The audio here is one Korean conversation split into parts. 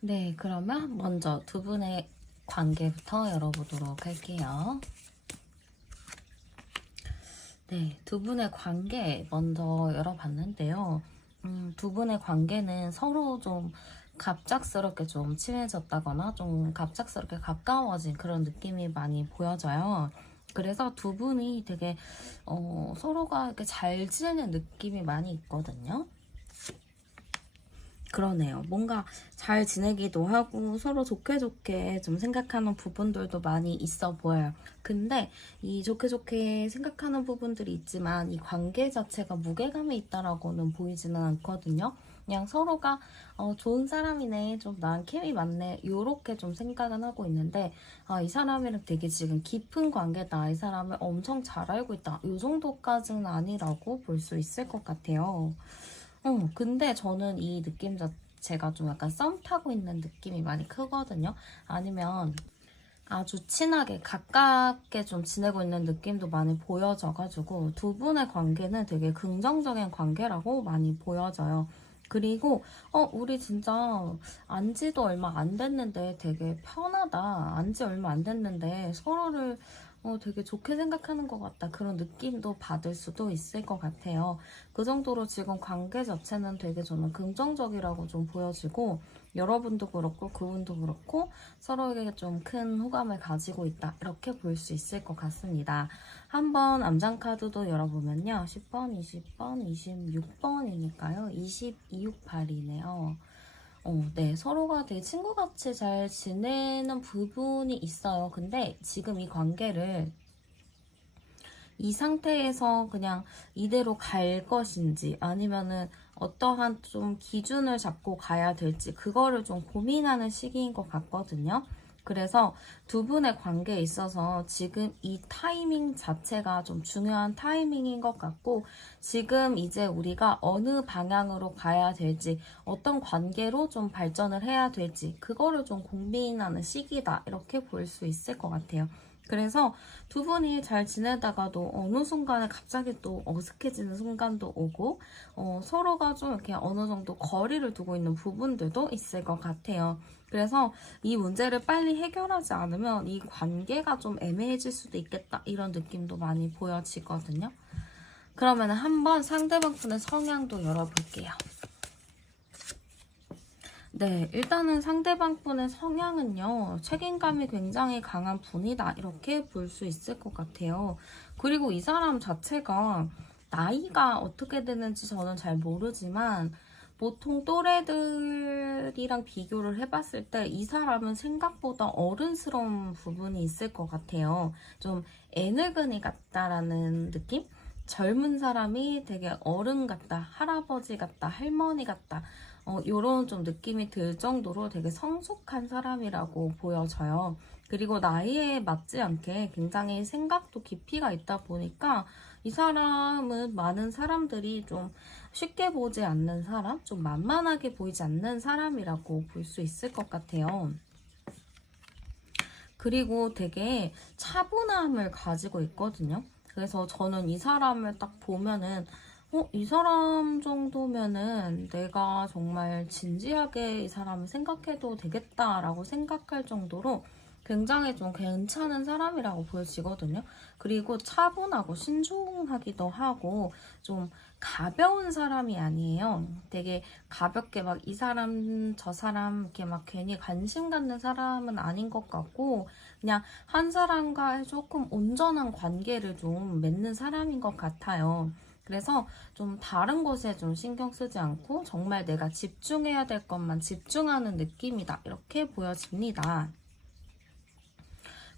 네, 그러면 먼저 두 분의 관계부터 열어보도록 할게요. 네, 두 분의 관계 먼저 열어봤는데요. 두 분의 관계는 서로 좀 갑작스럽게 좀 친해졌다거나 좀 갑작스럽게 가까워진 그런 느낌이 많이 보여져요. 그래서 두 분이 되게 서로가 이렇게 잘 지내는 느낌이 많이 있거든요. 그러네요. 뭔가 잘 지내기도 하고 서로 좋게 좋게 좀 생각하는 부분들도 많이 있어 보여요. 근데 이 좋게 좋게 생각하는 부분들이 있지만 이 관계 자체가 무게감이 있다라고는 보이지는 않거든요. 그냥 서로가 좋은 사람이네, 좀 나랑 케미 맞네, 요렇게 좀 생각은 하고 있는데 이 사람이랑 되게 지금 깊은 관계다, 이 사람을 엄청 잘 알고 있다, 요 정도까지는 아니라고 볼 수 있을 것 같아요. 근데 저는 이 느낌 자체가 좀 약간 썸 타고 있는 느낌이 많이 크거든요. 아니면 아주 친하게 가깝게 좀 지내고 있는 느낌도 많이 보여져가지고 두 분의 관계는 되게 긍정적인 관계라고 많이 보여져요. 그리고 우리 진짜 안지도 얼마 안 됐는데 되게 편하다. 안지 얼마 안 됐는데 서로를 되게 좋게 생각하는 것 같다. 그런 느낌도 받을 수도 있을 것 같아요. 그 정도로 지금 관계 자체는 되게 저는 긍정적이라고 좀 보여지고 여러분도 그렇고 그분도 그렇고 서로에게 좀 큰 호감을 가지고 있다. 이렇게 볼 수 있을 것 같습니다. 한번 암장 카드도 열어보면요. 10번, 20번, 26번이니까요. 2268이네요. 네, 서로가 되게 친구같이 잘 지내는 부분이 있어요. 근데 지금 이 관계를 이 상태에서 그냥 이대로 갈 것인지 아니면은 어떠한 좀 기준을 잡고 가야 될지 그거를 좀 고민하는 시기인 것 같거든요. 그래서 두 분의 관계에 있어서 지금 이 타이밍 자체가 좀 중요한 타이밍인 것 같고 지금 이제 우리가 어느 방향으로 가야 될지 어떤 관계로 좀 발전을 해야 될지 그거를 좀 고민하는 시기다 이렇게 볼 수 있을 것 같아요. 그래서 두 분이 잘 지내다가도 어느 순간에 갑자기 또 어색해지는 순간도 오고 서로가 좀 이렇게 어느 정도 거리를 두고 있는 부분들도 있을 것 같아요. 그래서 이 문제를 빨리 해결하지 않으면 이 관계가 좀 애매해질 수도 있겠다 이런 느낌도 많이 보여지거든요. 그러면 한번 상대방 분의 성향도 열어볼게요. 네, 일단은 상대방 분의 성향은요, 책임감이 굉장히 강한 분이다. 이렇게 볼 수 있을 것 같아요. 그리고 이 사람 자체가 나이가 어떻게 되는지 저는 잘 모르지만, 보통 또래들이랑 비교를 해봤을 때 이 사람은 생각보다 어른스러운 부분이 있을 것 같아요. 좀 애늙은이 같다라는 느낌? 젊은 사람이 되게 어른 같다, 할아버지 같다, 할머니 같다. 요런 좀 느낌이 들 정도로 되게 성숙한 사람이라고 보여져요. 그리고 나이에 맞지 않게 굉장히 생각도 깊이가 있다 보니까 이 사람은 많은 사람들이 좀 쉽게 보지 않는 사람, 좀 만만하게 보이지 않는 사람이라고 볼 수 있을 것 같아요. 그리고 되게 차분함을 가지고 있거든요. 그래서 저는 이 사람을 딱 보면은 이 사람 정도면은 내가 정말 진지하게 이 사람을 생각해도 되겠다라고 생각할 정도로 굉장히 좀 괜찮은 사람이라고 보여지거든요. 그리고 차분하고 신중하기도 하고 좀 가벼운 사람이 아니에요. 되게 가볍게 막 이 사람 저 사람 이렇게 막 괜히 관심 갖는 사람은 아닌 것 같고 그냥 한 사람과 조금 온전한 관계를 좀 맺는 사람인 것 같아요. 그래서 좀 다른 것에 좀 신경 쓰지 않고 정말 내가 집중해야 될 것만 집중하는 느낌이다. 이렇게 보여집니다.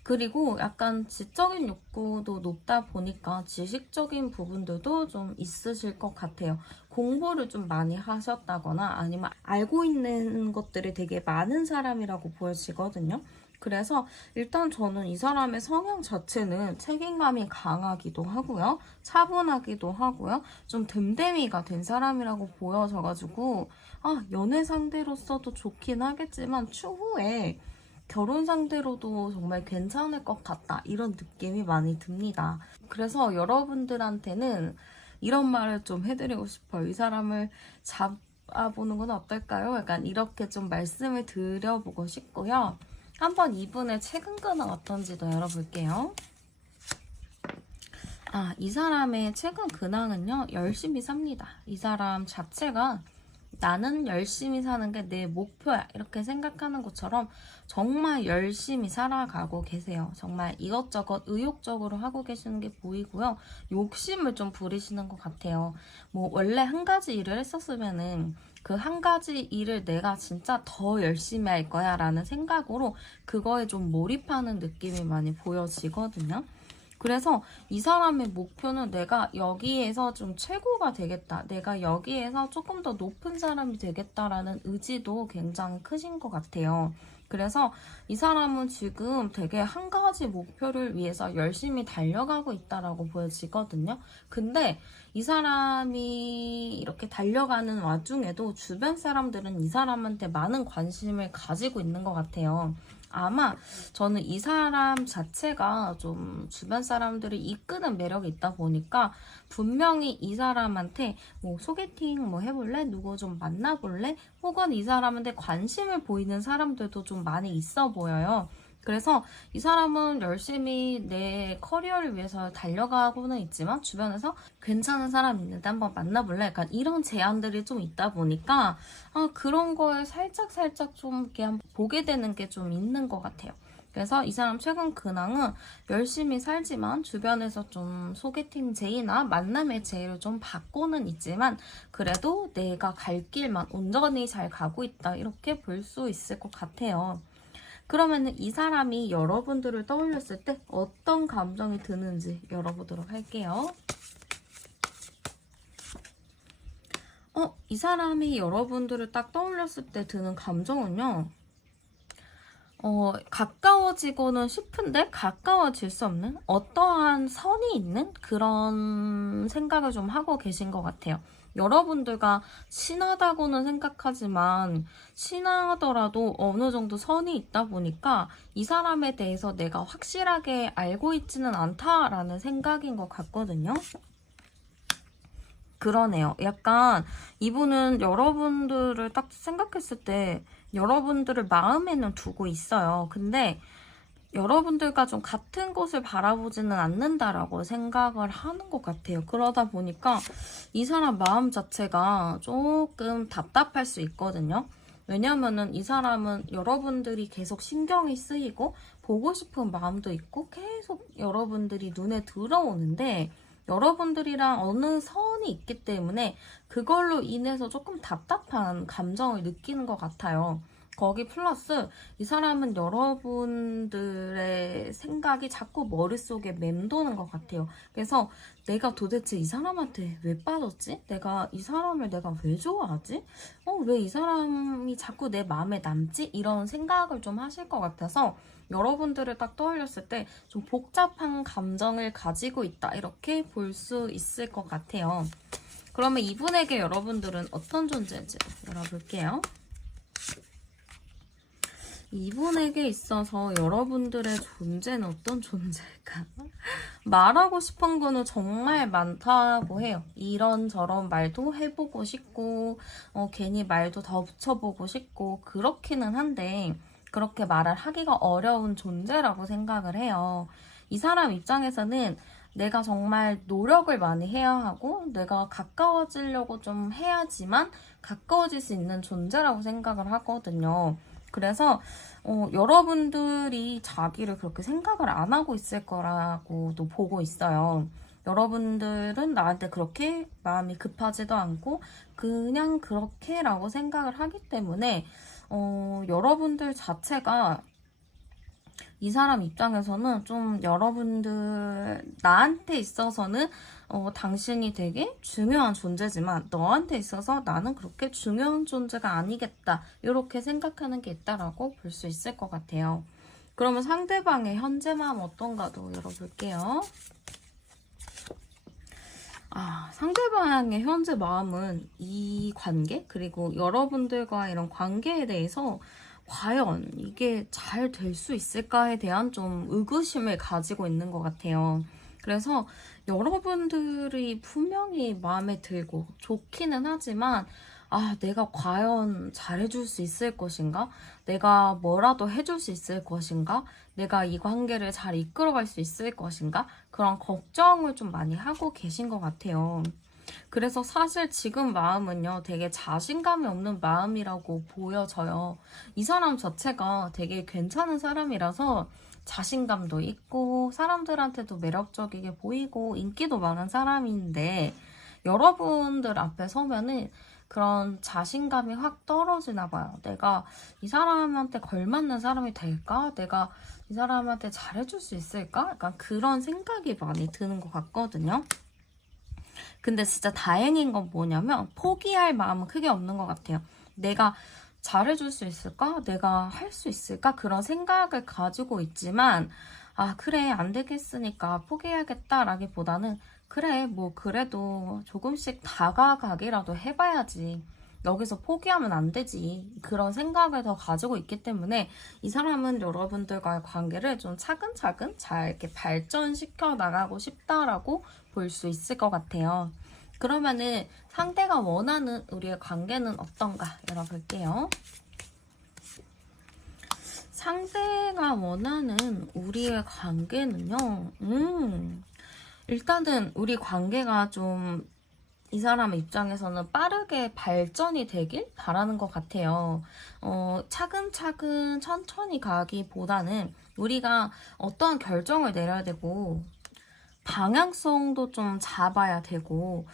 그리고 약간 지적인 욕구도 높다 보니까 지식적인 부분들도 좀 있으실 것 같아요. 공부를 좀 많이 하셨다거나 아니면 알고 있는 것들이 되게 많은 사람이라고 보여지거든요. 그래서 일단 저는 이 사람의 성향 자체는 책임감이 강하기도 하고요. 차분하기도 하고요. 좀 됨됨이가 된 사람이라고 보여져가지고 연애 상대로서도 좋긴 하겠지만 추후에 결혼 상대로도 정말 괜찮을 것 같다. 이런 느낌이 많이 듭니다. 그래서 여러분들한테는 이런 말을 좀 해드리고 싶어요. 이 사람을 잡아보는 건 어떨까요? 약간 이렇게 좀 말씀을 드려보고 싶고요. 한번 이분의 최근 근황 어떤지도 열어볼게요. 이 사람의 최근 근황은요. 열심히 삽니다. 이 사람 자체가 나는 열심히 사는 게 내 목표야 이렇게 생각하는 것처럼 정말 열심히 살아가고 계세요. 정말 이것저것 의욕적으로 하고 계시는 게 보이고요. 욕심을 좀 부리시는 것 같아요. 뭐 원래 한 가지 일을 했었으면은 그 한 가지 일을 내가 진짜 더 열심히 할 거야 라는 생각으로 그거에 좀 몰입하는 느낌이 많이 보여지거든요. 그래서 이 사람의 목표는 내가 여기에서 좀 최고가 되겠다. 내가 여기에서 조금 더 높은 사람이 되겠다라는 의지도 굉장히 크신 것 같아요. 그래서 이 사람은 지금 되게 한 가지 목표를 위해서 열심히 달려가고 있다라고 보여지거든요. 근데 이 사람이 이렇게 달려가는 와중에도 주변 사람들은 이 사람한테 많은 관심을 가지고 있는 것 같아요. 아마 저는 이 사람 자체가 좀 주변 사람들을 이끄는 매력이 있다 보니까 분명히 이 사람한테 뭐 소개팅 뭐 해볼래? 누구 좀 만나볼래? 혹은 이 사람한테 관심을 보이는 사람들도 좀 많이 있어 보여요. 그래서 이 사람은 열심히 내 커리어를 위해서 달려가고는 있지만 주변에서 괜찮은 사람 있는데 한번 만나볼래? 약간 이런 제안들이 좀 있다 보니까 그런 거에 살짝 좀 이렇게 한번 보게 되는 게 좀 있는 것 같아요. 그래서 이 사람 최근 근황은 열심히 살지만 주변에서 좀 소개팅 제의나 만남의 제의를 좀 받고는 있지만 그래도 내가 갈 길만 온전히 잘 가고 있다 이렇게 볼 수 있을 것 같아요. 그러면은 이 사람이 여러분들을 떠올렸을 때 어떤 감정이 드는지 열어보도록 할게요. 이 사람이 여러분들을 딱 떠올렸을 때 드는 감정은요. 가까워지고는 싶은데 가까워질 수 없는 어떠한 선이 있는 그런 생각을 좀 하고 계신 것 같아요. 여러분들과 친하다고는 생각하지만 친하더라도 어느 정도 선이 있다 보니까 이 사람에 대해서 내가 확실하게 알고 있지는 않다라는 생각인 것 같거든요. 그러네요. 약간 이분은 여러분들을 딱 생각했을 때 여러분들을 마음에는 두고 있어요. 근데 여러분들과 좀 같은 곳을 바라보지는 않는다라고 생각을 하는 것 같아요. 그러다 보니까 이 사람 마음 자체가 조금 답답할 수 있거든요. 왜냐면은 이 사람은 여러분들이 계속 신경이 쓰이고 보고 싶은 마음도 있고 계속 여러분들이 눈에 들어오는데 여러분들이랑 어느 선이 있기 때문에 그걸로 인해서 조금 답답한 감정을 느끼는 것 같아요. 거기 플러스 이 사람은 여러분들의 생각이 자꾸 머릿속에 맴도는 것 같아요. 그래서 내가 도대체 이 사람한테 왜 빠졌지? 내가 이 사람을 내가 왜 좋아하지? 왜 이 사람이 자꾸 내 마음에 남지? 이런 생각을 좀 하실 것 같아서 여러분들을 딱 떠올렸을 때 좀 복잡한 감정을 가지고 있다. 이렇게 볼 수 있을 것 같아요. 그러면 이분에게 여러분들은 어떤 존재인지 열어볼게요. 이분에게 있어서 여러분들의 존재는 어떤 존재일까? 말하고 싶은 거는 정말 많다고 해요. 이런저런 말도 해보고 싶고 괜히 말도 더 붙여보고 싶고 그렇기는 한데 그렇게 말을 하기가 어려운 존재라고 생각을 해요. 이 사람 입장에서는 내가 정말 노력을 많이 해야 하고 내가 가까워지려고 좀 해야지만 가까워질 수 있는 존재라고 생각을 하거든요. 그래서 여러분들이 자기를 그렇게 생각을 안 하고 있을 거라고도 보고 있어요. 여러분들은 나한테 그렇게 마음이 급하지도 않고 그냥 그렇게라고 생각을 하기 때문에 여러분들 자체가 이 사람 입장에서는 좀 여러분들 나한테 있어서는 당신이 되게 중요한 존재지만 너한테 있어서 나는 그렇게 중요한 존재가 아니겠다 이렇게 생각하는 게 있다라고 볼 수 있을 것 같아요. 그러면 상대방의 현재 마음 어떤가도 열어볼게요. 상대방의 현재 마음은 이 관계, 그리고 여러분들과 이런 관계에 대해서 과연 이게 잘 될 수 있을까에 대한 좀 의구심을 가지고 있는 것 같아요. 그래서 여러분들이 분명히 마음에 들고 좋기는 하지만 내가 과연 잘해줄 수 있을 것인가? 내가 뭐라도 해줄 수 있을 것인가? 내가 이 관계를 잘 이끌어갈 수 있을 것인가? 그런 걱정을 좀 많이 하고 계신 것 같아요. 그래서 사실 지금 마음은요, 되게 자신감이 없는 마음이라고 보여져요. 이 사람 자체가 되게 괜찮은 사람이라서 자신감도 있고 사람들한테도 매력적이게 보이고 인기도 많은 사람인데 여러분들 앞에 서면은 그런 자신감이 확 떨어지나 봐요. 내가 이 사람한테 걸맞는 사람이 될까? 내가 이 사람한테 잘해줄 수 있을까? 약간 그런 생각이 많이 드는 것 같거든요. 근데 진짜 다행인 건 뭐냐면 포기할 마음은 크게 없는 것 같아요. 내가 잘해줄 수 있을까? 내가 할 수 있을까? 그런 생각을 가지고 있지만 그래 안 되겠으니까 포기해야겠다라기보다는 그래 뭐 그래도 조금씩 다가가기라도 해봐야지. 여기서 포기하면 안 되지. 그런 생각을 더 가지고 있기 때문에 이 사람은 여러분들과의 관계를 좀 차근차근 잘 이렇게 발전시켜 나가고 싶다라고 볼 수 있을 것 같아요. 그러면은 상대가 원하는 우리의 관계는 어떤가 열어볼게요. 상대가 원하는 우리의 관계는요. 일단은 우리 관계가 좀 이 사람의 입장에서는 빠르게 발전이 되길 바라는 것 같아요. 차근차근 천천히 가기보다는 우리가 어떠한 결정을 내려야 되고 방향성도 좀 잡아야 되고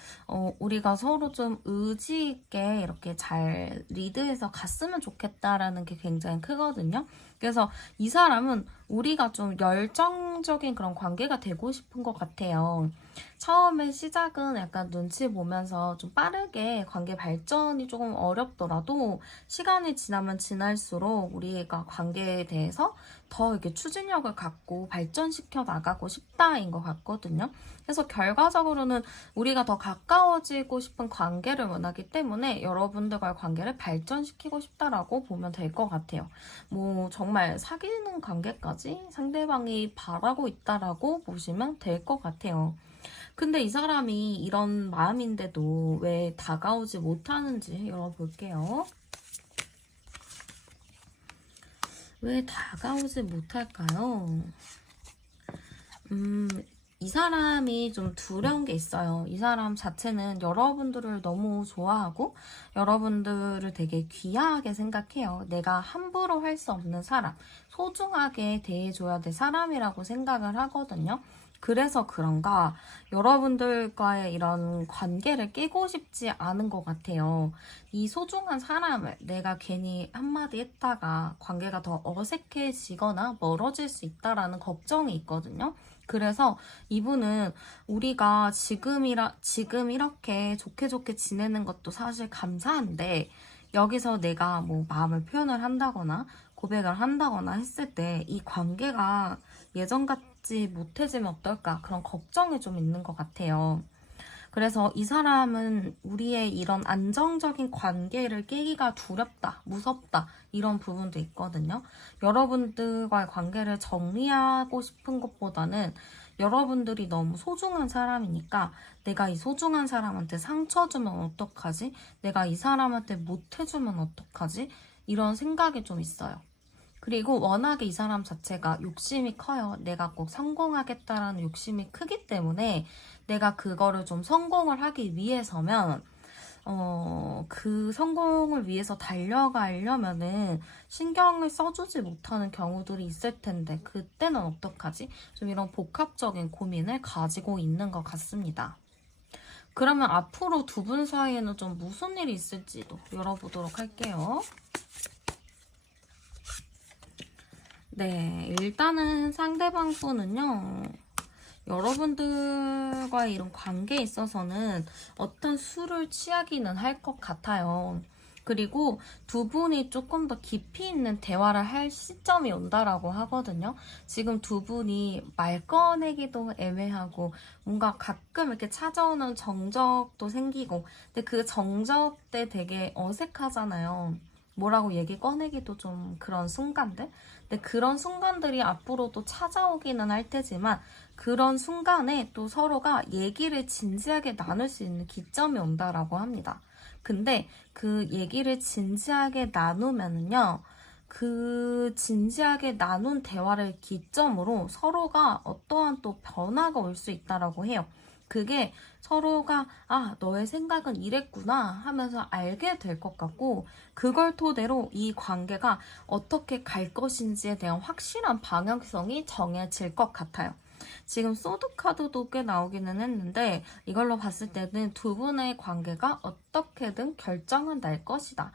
우리가 서로 좀 의지 있게 이렇게 잘 리드해서 갔으면 좋겠다라는 게 굉장히 크거든요. 그래서 이 사람은 우리가 좀 열정적인 그런 관계가 되고 싶은 것 같아요. 처음에 시작은 약간 눈치 보면서 좀 빠르게 관계 발전이 조금 어렵더라도 시간이 지나면 지날수록 우리가 관계에 대해서 더 이렇게 추진력을 갖고 발전시켜 나가고 싶다인 것 같거든요. 그래서 결과적으로는 우리가 더 가까워지고 싶은 관계를 원하기 때문에 여러분들과의 관계를 발전시키고 싶다라고 보면 될 것 같아요. 뭐 정말 사귀는 관계까지 상대방이 바라고 있다라고 보시면 될 것 같아요. 근데 이 사람이 이런 마음인데도 왜 다가오지 못하는지 열어볼게요. 왜 다가오지 못할까요? 이 사람이 좀 두려운 게 있어요. 이 사람 자체는 여러분들을 너무 좋아하고 여러분들을 되게 귀하게 생각해요. 내가 함부로 할 수 없는 사람, 소중하게 대해줘야 될 사람이라고 생각을 하거든요. 그래서 그런가 여러분들과의 이런 관계를 깨고 싶지 않은 것 같아요. 이 소중한 사람을 내가 괜히 한마디 했다가 관계가 더 어색해지거나 멀어질 수 있다라는 걱정이 있거든요. 그래서 이분은 우리가 지금 이렇게 좋게 지내는 것도 사실 감사한데 여기서 내가 뭐 마음을 표현을 한다거나 고백을 한다거나 했을 때 이 관계가 예전 같지 못해지면 어떨까 그런 걱정이 좀 있는 것 같아요. 그래서 이 사람은 우리의 이런 안정적인 관계를 깨기가 두렵다, 무섭다 이런 부분도 있거든요. 여러분들과의 관계를 정리하고 싶은 것보다는 여러분들이 너무 소중한 사람이니까 내가 이 소중한 사람한테 상처 주면 어떡하지? 내가 이 사람한테 못 해주면 어떡하지? 이런 생각이 좀 있어요. 그리고 워낙에 이 사람 자체가 욕심이 커요. 내가 꼭 성공하겠다라는 욕심이 크기 때문에 내가 그거를 좀 성공을 하기 위해서면 그 성공을 위해서 달려가려면은 신경을 써주지 못하는 경우들이 있을 텐데 그때는 어떡하지? 좀 이런 복합적인 고민을 가지고 있는 것 같습니다. 그러면 앞으로 두 분 사이에는 좀 무슨 일이 있을지도 열어보도록 할게요. 네, 일단은 상대방 분은요. 여러분들과의 이런 관계에 있어서는 어떤 수를 취하기는 할 것 같아요. 그리고 두 분이 조금 더 깊이 있는 대화를 할 시점이 온다라고 하거든요. 지금 두 분이 말 꺼내기도 애매하고 뭔가 가끔 이렇게 찾아오는 정적도 생기고 근데 그 정적 때 되게 어색하잖아요. 뭐라고 얘기 꺼내기도 좀 그런 순간들? 근데 그런 순간들이 앞으로도 찾아오기는 할 테지만 그런 순간에 또 서로가 얘기를 진지하게 나눌 수 있는 기점이 온다라고 합니다. 근데 그 얘기를 진지하게 나누면은요, 그 진지하게 나눈 대화를 기점으로 서로가 어떠한 또 변화가 올 수 있다라고 해요. 그게 서로가 아, 너의 생각은 이랬구나 하면서 알게 될 것 같고 그걸 토대로 이 관계가 어떻게 갈 것인지에 대한 확실한 방향성이 정해질 것 같아요. 지금 소드카드도 꽤 나오기는 했는데 이걸로 봤을 때는 두 분의 관계가 어떻게든 결정은 날 것이다.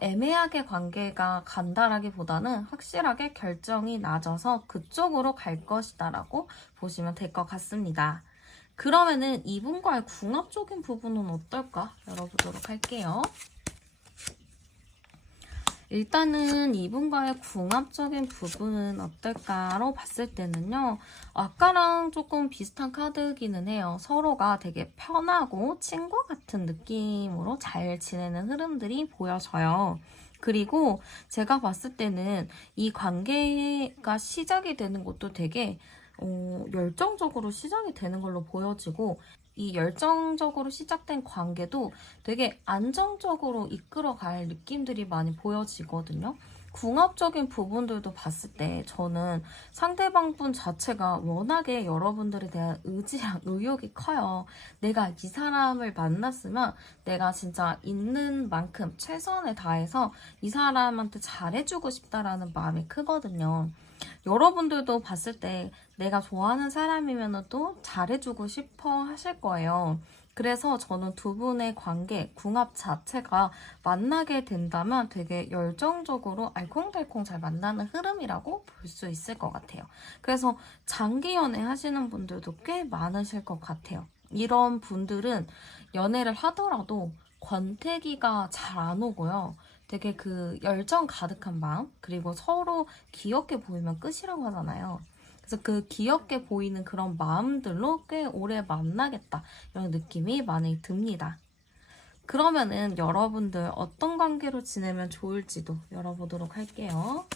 애매하게 관계가 간다라기보다는 확실하게 결정이 나져서 그쪽으로 갈 것이다 라고 보시면 될 것 같습니다. 그러면은 이분과의 궁합적인 부분은 어떨까? 열어보도록 할게요. 일단은 이분과의 궁합적인 부분은 어떨까로 봤을 때는요. 아까랑 조금 비슷한 카드기는 해요. 서로가 되게 편하고 친구 같은 느낌으로 잘 지내는 흐름들이 보여져요. 그리고 제가 봤을 때는 이 관계가 시작이 되는 것도 되게 열정적으로 시작이 되는 걸로 보여지고 이 열정적으로 시작된 관계도 되게 안정적으로 이끌어갈 느낌들이 많이 보여지거든요. 궁합적인 부분들도 봤을 때 저는 상대방 분 자체가 워낙에 여러분들에 대한 의지랑 의욕이 커요. 내가 이 사람을 만났으면 내가 진짜 있는 만큼 최선을 다해서 이 사람한테 잘해주고 싶다라는 마음이 크거든요. 여러분들도 봤을 때 내가 좋아하는 사람이면 또 잘해주고 싶어 하실 거예요. 그래서 저는 두 분의 관계, 궁합 자체가 만나게 된다면 되게 열정적으로 알콩달콩 잘 만나는 흐름이라고 볼 수 있을 것 같아요. 그래서 장기 연애 하시는 분들도 꽤 많으실 것 같아요. 이런 분들은 연애를 하더라도 권태기가 잘 안 오고요. 되게 그 열정 가득한 마음, 그리고 서로 귀엽게 보이면 끝이라고 하잖아요. 그래서 그 귀엽게 보이는 그런 마음들로 꽤 오래 만나겠다 이런 느낌이 많이 듭니다. 그러면은 여러분들 어떤 관계로 지내면 좋을지도 열어보도록 할게요.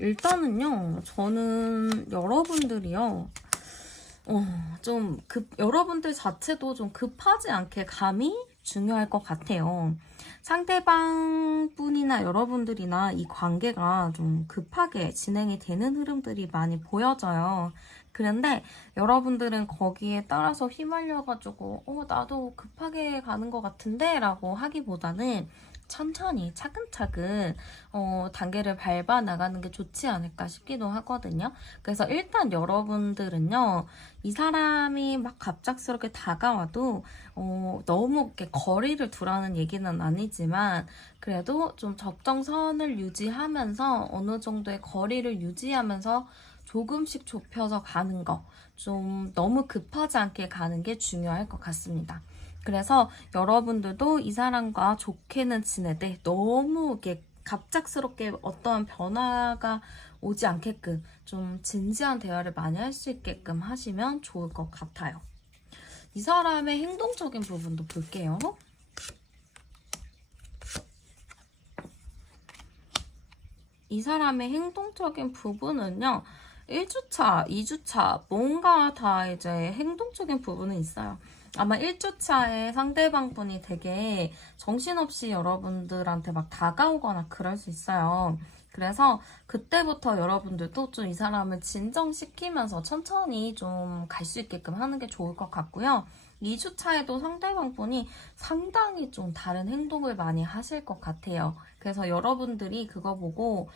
일단은요, 저는 여러분들이요, 여러분들 자체도 좀 급하지 않게 감이 중요할 것 같아요. 상대방 분이나 여러분들이나 이 관계가 좀 급하게 진행이 되는 흐름들이 많이 보여져요. 그런데 여러분들은 거기에 따라서 휘말려가지고, 나도 급하게 가는 것 같은데? 라고 하기보다는 천천히 차근차근 단계를 밟아 나가는 게 좋지 않을까 싶기도 하거든요. 그래서 일단 여러분들은요, 이 사람이 막 갑작스럽게 다가와도 너무 이렇게 거리를 두라는 얘기는 아니지만 그래도 좀 적정선을 유지하면서 어느 정도의 거리를 유지하면서 조금씩 좁혀서 가는 거, 좀 너무 급하지 않게 가는 게 중요할 것 같습니다. 그래서 여러분들도 이 사람과 좋게는 지내되 너무 이렇게 갑작스럽게 어떠한 변화가 오지 않게끔 좀 진지한 대화를 많이 할 수 있게끔 하시면 좋을 것 같아요. 이 사람의 행동적인 부분도 볼게요. 이 사람의 행동적인 부분은요. 1주차, 2주차 뭔가 다 이제 행동적인 부분은 있어요. 아마 1주차에 상대방 분이 되게 정신없이 여러분들한테 막 다가오거나 그럴 수 있어요. 그래서 그때부터 여러분들도 좀 이 사람을 진정시키면서 천천히 좀 갈 수 있게끔 하는 게 좋을 것 같고요. 2주차에도 상대방 분이 상당히 좀 다른 행동을 많이 하실 것 같아요. 그래서 여러분들이 그거 보고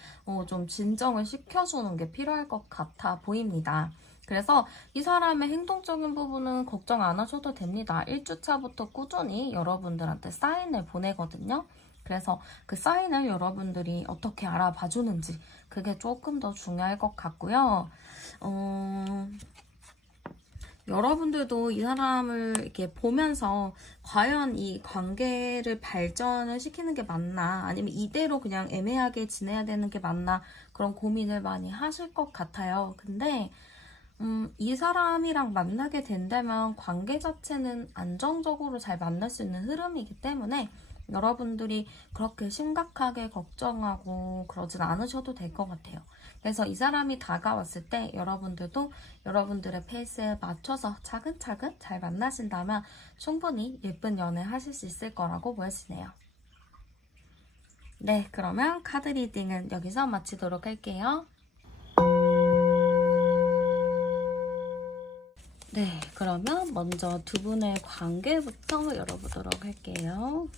좀 진정을 시켜주는 게 필요할 것 같아 보입니다. 그래서 이 사람의 행동적인 부분은 걱정 안 하셔도 됩니다. 1주차부터 꾸준히 여러분들한테 사인을 보내거든요. 그래서 그 사인을 여러분들이 어떻게 알아봐 주는지 그게 조금 더 중요할 것 같고요. 여러분들도 이 사람을 이렇게 보면서 과연 이 관계를 발전을 시키는 게 맞나, 아니면 이대로 그냥 애매하게 지내야 되는 게 맞나, 그런 고민을 많이 하실 것 같아요. 근데 이 사람이랑 만나게 된다면 관계 자체는 안정적으로 잘 만날 수 있는 흐름이기 때문에 여러분들이 그렇게 심각하게 걱정하고 그러진 않으셔도 될 것 같아요. 그래서 이 사람이 다가왔을 때 여러분들도 여러분들의 페이스에 맞춰서 차근차근 잘 만나신다면 충분히 예쁜 연애 하실 수 있을 거라고 보여지네요. 네, 그러면 카드 리딩은 여기서 마치도록 할게요. 네, 그러면 먼저 두 분의 관계부터 열어보도록 할게요.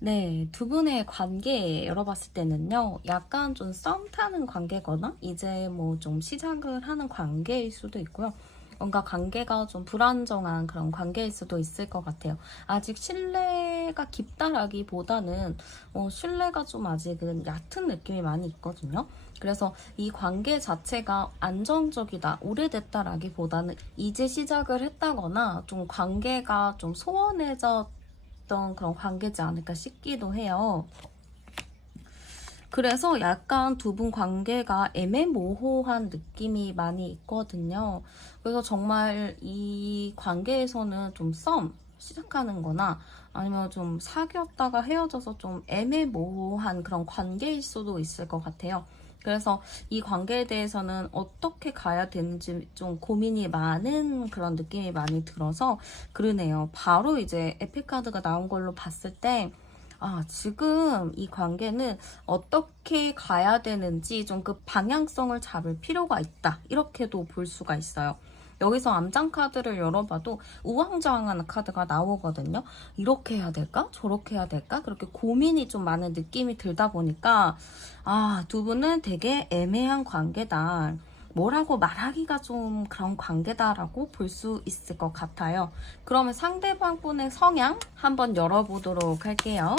네, 두 분의 관계 열어봤을 때는요, 약간 좀 썸 타는 관계거나, 이제 뭐 좀 시작을 하는 관계일 수도 있고요. 뭔가 관계가 좀 불안정한 그런 관계일 수도 있을 것 같아요. 아직 신뢰가 깊다라기보다는, 신뢰가 좀 아직은 얕은 느낌이 많이 있거든요. 그래서 이 관계 자체가 안정적이다, 오래됐다라기보다는 이제 시작을 했다거나, 좀 관계가 좀 소원해져 그런 관계지 않을까 싶기도 해요. 그래서 약간 두 분 관계가 애매모호한 느낌이 많이 있거든요. 그래서 정말 이 관계에서는 좀 썸 시작하는 거나 아니면 좀 사귀었다가 헤어져서 좀 애매모호한 그런 관계일 수도 있을 것 같아요. 그래서 이 관계에 대해서는 어떻게 가야 되는지 좀 고민이 많은 그런 느낌이 많이 들어서 그러네요. 바로 이제 에픽카드가 나온 걸로 봤을 때 지금 이 관계는 어떻게 가야 되는지 좀 그 방향성을 잡을 필요가 있다. 이렇게도 볼 수가 있어요. 여기서 암장 카드를 열어봐도 우왕좌왕하는 카드가 나오거든요. 이렇게 해야 될까? 저렇게 해야 될까? 그렇게 고민이 좀 많은 느낌이 들다 보니까 두 분은 되게 애매한 관계다. 뭐라고 말하기가 좀 그런 관계다라고 볼 수 있을 것 같아요. 그러면 상대방 분의 성향 한번 열어보도록 할게요.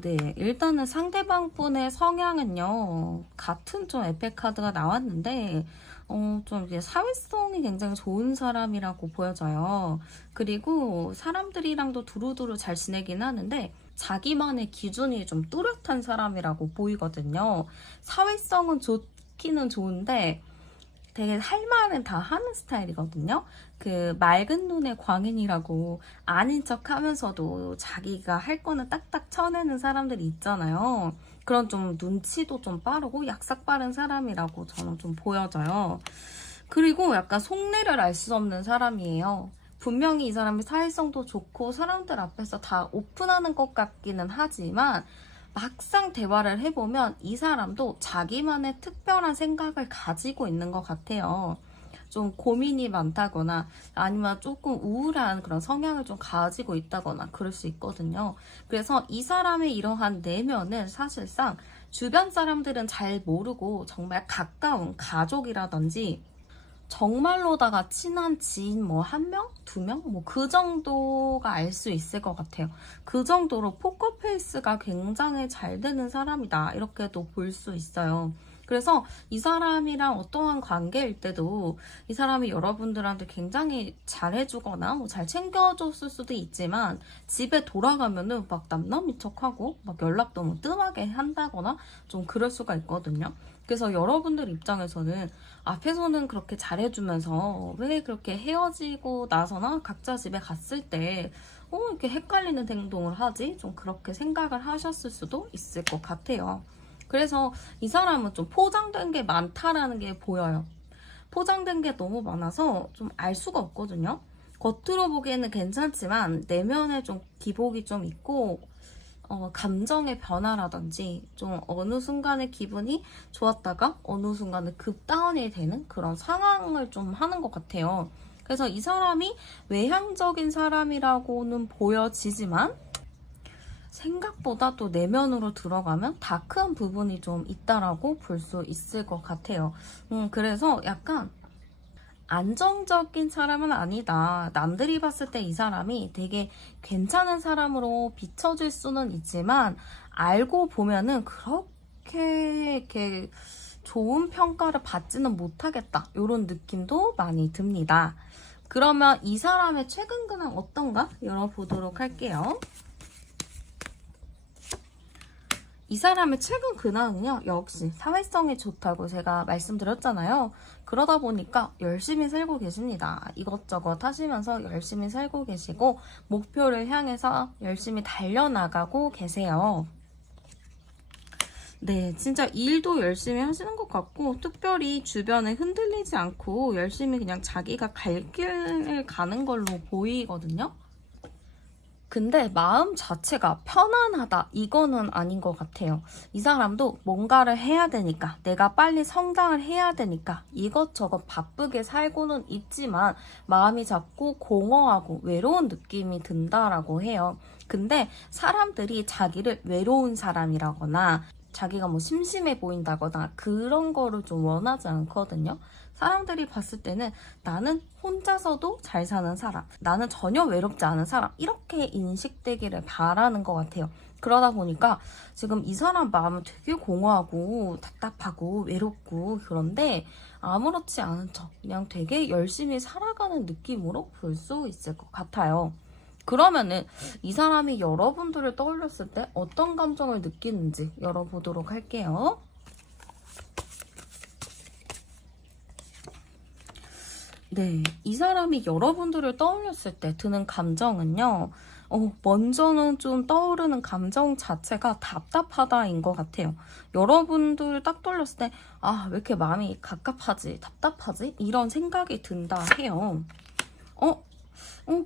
네. 일단은 상대방 분의 성향은요, 같은 좀 에페 카드가 나왔는데, 좀 이제 사회성이 굉장히 좋은 사람이라고 보여져요. 그리고 사람들이랑도 두루두루 잘 지내긴 하는데, 자기만의 기준이 좀 뚜렷한 사람이라고 보이거든요. 사회성은 좋기는 좋은데, 되게 할 말은 다 하는 스타일이거든요. 그 맑은 눈의 광인이라고 아닌 척 하면서도 자기가 할 거는 딱딱 쳐내는 사람들이 있잖아요. 그런 좀 눈치도 좀 빠르고 약삭 빠른 사람이라고 저는 좀 보여져요. 그리고 약간 속내를 알 수 없는 사람이에요. 분명히 이 사람이 사회성도 좋고 사람들 앞에서 다 오픈하는 것 같기는 하지만 막상 대화를 해보면 이 사람도 자기만의 특별한 생각을 가지고 있는 것 같아요. 좀 고민이 많다거나 아니면 조금 우울한 그런 성향을 좀 가지고 있다거나 그럴 수 있거든요. 그래서 이 사람의 이러한 내면은 사실상 주변 사람들은 잘 모르고 정말 가까운 가족이라든지 정말로다가 친한 지인 뭐 한 명? 두 명? 뭐 그 정도가 알 수 있을 것 같아요. 그 정도로 포커페이스가 굉장히 잘 되는 사람이다. 이렇게도 볼 수 있어요. 그래서 이 사람이랑 어떠한 관계일 때도 이 사람이 여러분들한테 굉장히 잘해주거나 뭐 잘 챙겨줬을 수도 있지만 집에 돌아가면은 막 남남인 척하고 막 연락도 뭐 뜸하게 한다거나 좀 그럴 수가 있거든요. 그래서 여러분들 입장에서는 앞에서는 그렇게 잘해주면서 왜 그렇게 헤어지고 나서나 각자 집에 갔을 때 이렇게 헷갈리는 행동을 하지? 좀 그렇게 생각을 하셨을 수도 있을 것 같아요. 그래서 이 사람은 좀 포장된 게 많다라는 게 보여요. 포장된 게 너무 많아서 좀 알 수가 없거든요. 겉으로 보기에는 괜찮지만 내면에 좀 기복이 좀 있고 감정의 변화라든지 좀 어느 순간에 기분이 좋았다가 어느 순간에 급 다운이 되는 그런 상황을 좀 하는 것 같아요. 그래서 이 사람이 외향적인 사람이라고는 보여지지만 생각보다 또 내면으로 들어가면 다크한 부분이 좀 있다라고 볼 수 있을 것 같아요. 그래서 약간 안정적인 사람은 아니다. 남들이 봤을 때 이 사람이 되게 괜찮은 사람으로 비춰질 수는 있지만 알고 보면은 그렇게 이렇게 좋은 평가를 받지는 못하겠다. 이런 느낌도 많이 듭니다. 그러면 이 사람의 최근 근황 어떤가? 열어보도록 할게요. 이 사람의 최근 근황은요, 역시 사회성이 좋다고 제가 말씀드렸잖아요. 그러다 보니까 열심히 살고 계십니다. 이것저것 하시면서 열심히 살고 계시고 목표를 향해서 열심히 달려나가고 계세요. 네, 진짜 일도 열심히 하시는 것 같고 특별히 주변에 흔들리지 않고 열심히 그냥 자기가 갈 길을 가는 걸로 보이거든요. 근데 마음 자체가 편안하다 이거는 아닌 것 같아요. 이 사람도 뭔가를 해야 되니까 내가 빨리 성장을 해야 되니까 이것저것 바쁘게 살고는 있지만 마음이 자꾸 공허하고 외로운 느낌이 든다라고 해요. 근데 사람들이 자기를 외로운 사람이라거나 자기가 뭐 심심해 보인다거나 그런 거를 좀 원하지 않거든요. 사람들이 봤을 때는 나는 혼자서도 잘 사는 사람, 나는 전혀 외롭지 않은 사람 이렇게 인식되기를 바라는 것 같아요. 그러다 보니까 지금 이 사람 마음은 되게 공허하고 답답하고 외롭고 그런데 아무렇지 않은 척 그냥 되게 열심히 살아가는 느낌으로 볼 수 있을 것 같아요. 그러면은 이 사람이 여러분들을 떠올렸을 때 어떤 감정을 느끼는지 열어보도록 할게요. 네, 이 사람이 여러분들을 떠올렸을 때 드는 감정은요, 먼저는 좀 떠오르는 감정 자체가 답답하다인 것 같아요. 여러분들 딱 떠올렸을 때, 아, 왜 이렇게 마음이 갑갑하지, 답답하지? 이런 생각이 든다 해요.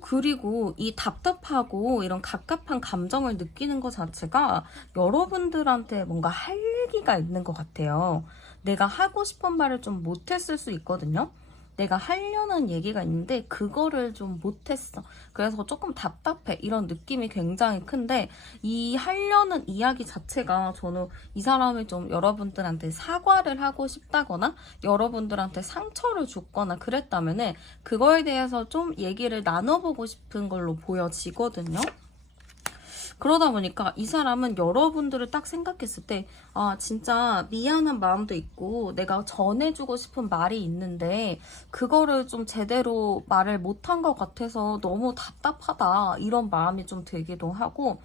그리고 이 답답하고 이런 갑갑한 감정을 느끼는 것 자체가 여러분들한테 뭔가 할 얘기가 있는 것 같아요. 내가 하고 싶은 말을 좀 못했을 수 있거든요. 내가 하려는 얘기가 있는데 그거를 좀 못했어. 그래서 조금 답답해. 이런 느낌이 굉장히 큰데 이 하려는 이야기 자체가 저는 이 사람이 좀 여러분들한테 사과를 하고 싶다거나 여러분들한테 상처를 줬거나 그랬다면은 그거에 대해서 좀 얘기를 나눠보고 싶은 걸로 보여지거든요. 그러다 보니까 이 사람은 여러분들을 딱 생각했을 때, 아, 진짜 미안한 마음도 있고, 내가 전해주고 싶은 말이 있는데, 그거를 좀 제대로 말을 못한 것 같아서 너무 답답하다. 이런 마음이 좀 들기도 하고,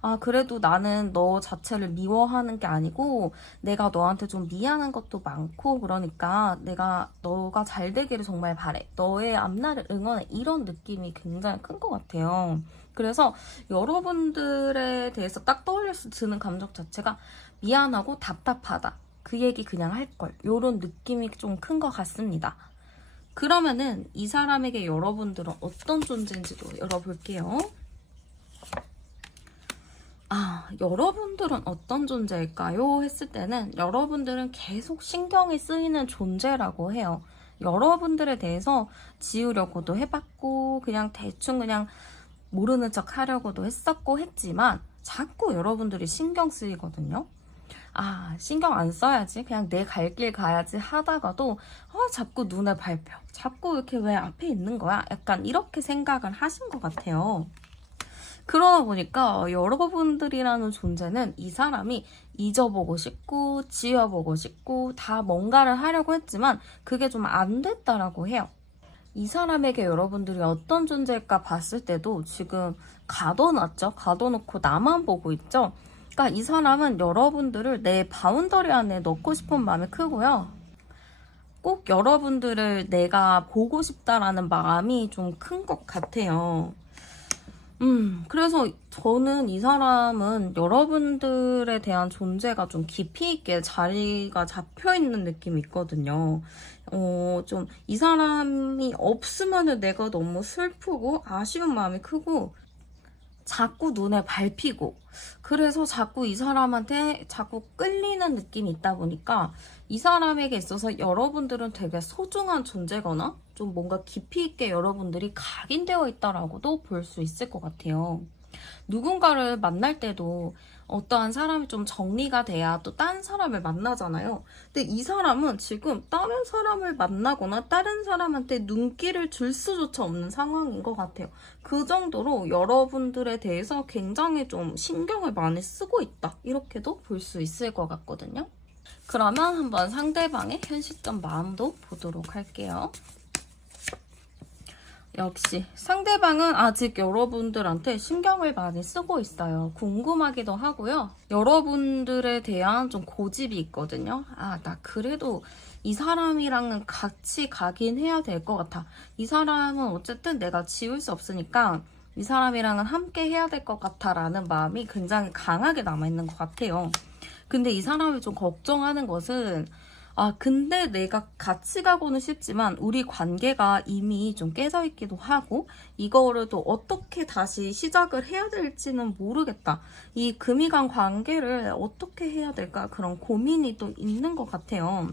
아, 그래도 나는 너 자체를 미워하는 게 아니고 내가 너한테 좀 미안한 것도 많고 그러니까 내가 너가 잘 되기를 정말 바래. 너의 앞날을 응원해. 이런 느낌이 굉장히 큰 것 같아요. 그래서 여러분들에 대해서 딱 떠올렸을 때 드는 감정 자체가 미안하고 답답하다. 그 얘기 그냥 할 걸. 이런 느낌이 좀 큰 것 같습니다. 그러면은 이 사람에게 여러분들은 어떤 존재인지도 열어볼게요. 아, 여러분들은 어떤 존재일까요? 했을 때는 여러분들은 계속 신경이 쓰이는 존재라고 해요. 여러분들에 대해서 지우려고도 해봤고 그냥 대충 그냥 모르는 척 하려고도 했었고 했지만 자꾸 여러분들이 신경 쓰이거든요. 아, 신경 안 써야지. 그냥 내 갈 길 가야지 하다가도 자꾸 눈에 밟혀. 자꾸 이렇게 왜 앞에 있는 거야? 약간 이렇게 생각을 하신 것 같아요. 그러다 보니까 여러분들이라는 존재는 이 사람이 잊어보고 싶고 지워보고 싶고 다 뭔가를 하려고 했지만 그게 좀 안 됐다라고 해요. 이 사람에게 여러분들이 어떤 존재일까 봤을 때도 지금 가둬놨죠. 가둬놓고 나만 보고 있죠. 그러니까 이 사람은 여러분들을 내 바운더리 안에 넣고 싶은 마음이 크고요. 꼭 여러분들을 내가 보고 싶다라는 마음이 좀 큰 것 같아요. 그래서 저는 이 사람은 여러분들에 대한 존재가 좀 깊이 있게 자리가 잡혀 있는 느낌이 있거든요. 좀 이 사람이 없으면 내가 너무 슬프고 아쉬운 마음이 크고 자꾸 눈에 밟히고 그래서 자꾸 이 사람한테 자꾸 끌리는 느낌이 있다 보니까 이 사람에게 있어서 여러분들은 되게 소중한 존재거나 좀 뭔가 깊이 있게 여러분들이 각인되어 있다라고도 볼 수 있을 것 같아요. 누군가를 만날 때도 어떠한 사람이 좀 정리가 돼야 또 다른 사람을 만나잖아요. 근데 이 사람은 지금 다른 사람을 만나거나 다른 사람한테 눈길을 줄 수조차 없는 상황인 것 같아요. 그 정도로 여러분들에 대해서 굉장히 좀 신경을 많이 쓰고 있다. 이렇게도 볼 수 있을 것 같거든요. 그러면 한번 상대방의 현실적 마음도 보도록 할게요. 역시 상대방은 아직 여러분들한테 신경을 많이 쓰고 있어요. 궁금하기도 하고요. 여러분들에 대한 좀 고집이 있거든요. 아, 나 그래도 이 사람이랑은 같이 가긴 해야 될 것 같아. 이 사람은 어쨌든 내가 지울 수 없으니까 이 사람이랑은 함께 해야 될 것 같아 라는 마음이 굉장히 강하게 남아있는 것 같아요. 근데 이 사람이 좀 걱정하는 것은 근데 내가 같이 가고는 싶지만 우리 관계가 이미 좀 깨져 있기도 하고 이거를 또 어떻게 다시 시작을 해야 될지는 모르겠다. 이 금이 간 관계를 어떻게 해야 될까? 그런 고민이 또 있는 것 같아요.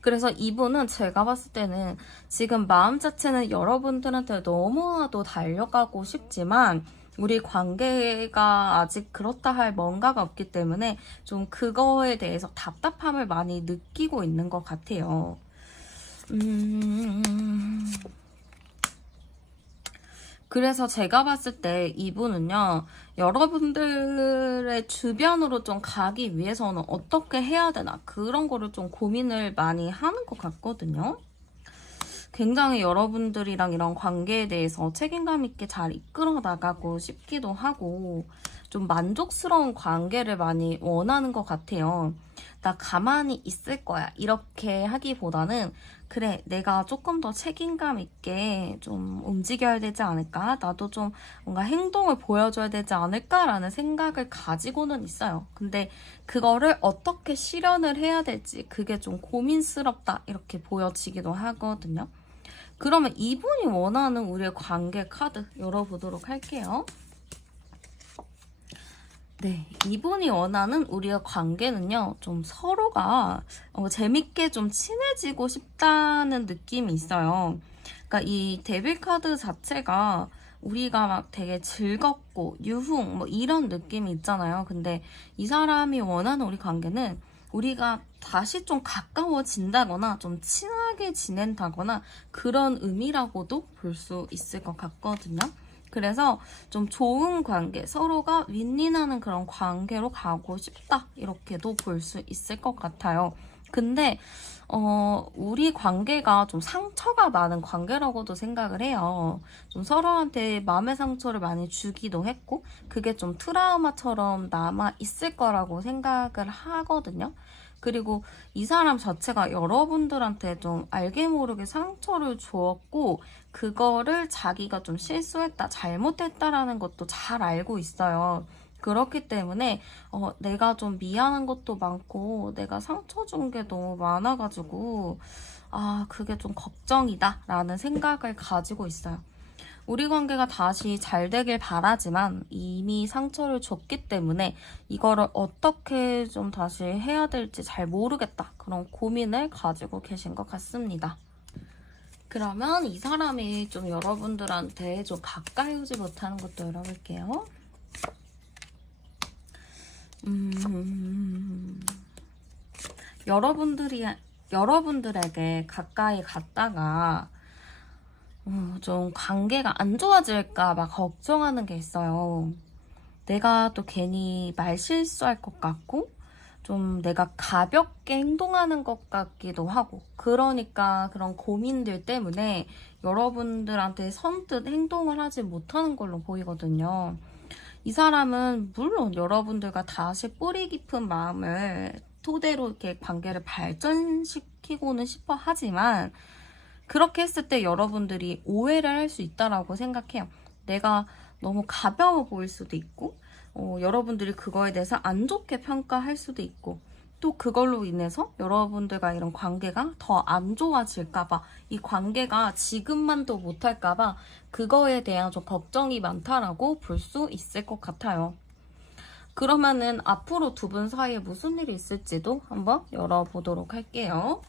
그래서 이분은 제가 봤을 때는 지금 마음 자체는 여러분들한테 너무나도 달려가고 싶지만 우리 관계가 아직 그렇다 할 뭔가가 없기 때문에 좀 그거에 대해서 답답함을 많이 느끼고 있는 것 같아요. 그래서 제가 봤을 때 이분은요, 여러분들의 주변으로 좀 가기 위해서는 어떻게 해야 되나 그런 거를 좀 고민을 많이 하는 것 같거든요. 굉장히 여러분들이랑 이런 관계에 대해서 책임감 있게 잘 이끌어 나가고 싶기도 하고 좀 만족스러운 관계를 많이 원하는 것 같아요. 나 가만히 있을 거야 이렇게 하기보다는 그래 내가 조금 더 책임감 있게 좀 움직여야 되지 않을까? 나도 좀 뭔가 행동을 보여줘야 되지 않을까라는 생각을 가지고는 있어요. 근데 그거를 어떻게 실현을 해야 될지 그게 좀 고민스럽다 이렇게 보여지기도 하거든요. 그러면 이분이 원하는 우리의 관계 카드 열어보도록 할게요. 네, 이분이 원하는 우리의 관계는요, 좀 서로가 재밌게 좀 친해지고 싶다는 느낌이 있어요. 그러니까 이 데빌 카드 자체가 우리가 막 되게 즐겁고 유흥 뭐 이런 느낌이 있잖아요. 근데 이 사람이 원하는 우리 관계는 우리가 다시 좀 가까워진다거나 좀 친하게 지낸다거나 그런 의미라고도 볼 수 있을 것 같거든요. 그래서 좀 좋은 관계, 서로가 윈윈하는 그런 관계로 가고 싶다 이렇게도 볼 수 있을 것 같아요. 근데 우리 관계가 좀 상처가 많은 관계라고도 생각을 해요. 좀 서로한테 마음의 상처를 많이 주기도 했고 그게 좀 트라우마처럼 남아 있을 거라고 생각을 하거든요. 그리고 이 사람 자체가 여러분들한테 좀 알게 모르게 상처를 주었고 그거를 자기가 좀 실수했다, 잘못했다라는 것도 잘 알고 있어요. 그렇기 때문에 내가 좀 미안한 것도 많고 내가 상처 준 게 너무 많아가지고 그게 좀 걱정이다 라는 생각을 가지고 있어요. 우리 관계가 다시 잘 되길 바라지만 이미 상처를 줬기 때문에 이거를 어떻게 좀 다시 해야 될지 잘 모르겠다. 그런 고민을 가지고 계신 것 같습니다. 그러면 이 사람이 좀 여러분들한테 좀 가까이 오지 못하는 것도 열어볼게요. 여러분들에게 가까이 갔다가 좀 관계가 안 좋아질까 막 걱정하는 게 있어요. 내가 또 괜히 말실수할 것 같고 좀 내가 가볍게 행동하는 것 같기도 하고 그러니까 그런 고민들 때문에 여러분들한테 선뜻 행동을 하지 못하는 걸로 보이거든요. 이 사람은 물론 여러분들과 다시 뿌리 깊은 마음을 토대로 이렇게 관계를 발전시키고는 싶어 하지만 그렇게 했을 때 여러분들이 오해를 할 수 있다라고 생각해요. 내가 너무 가벼워 보일 수도 있고 여러분들이 그거에 대해서 안 좋게 평가할 수도 있고 또 그걸로 인해서 여러분들과 이런 관계가 더 안 좋아질까봐 이 관계가 지금만도 못할까봐 그거에 대한 좀 걱정이 많다라고 볼 수 있을 것 같아요. 그러면은 앞으로 두 분 사이에 무슨 일이 있을지도 한번 열어보도록 할게요.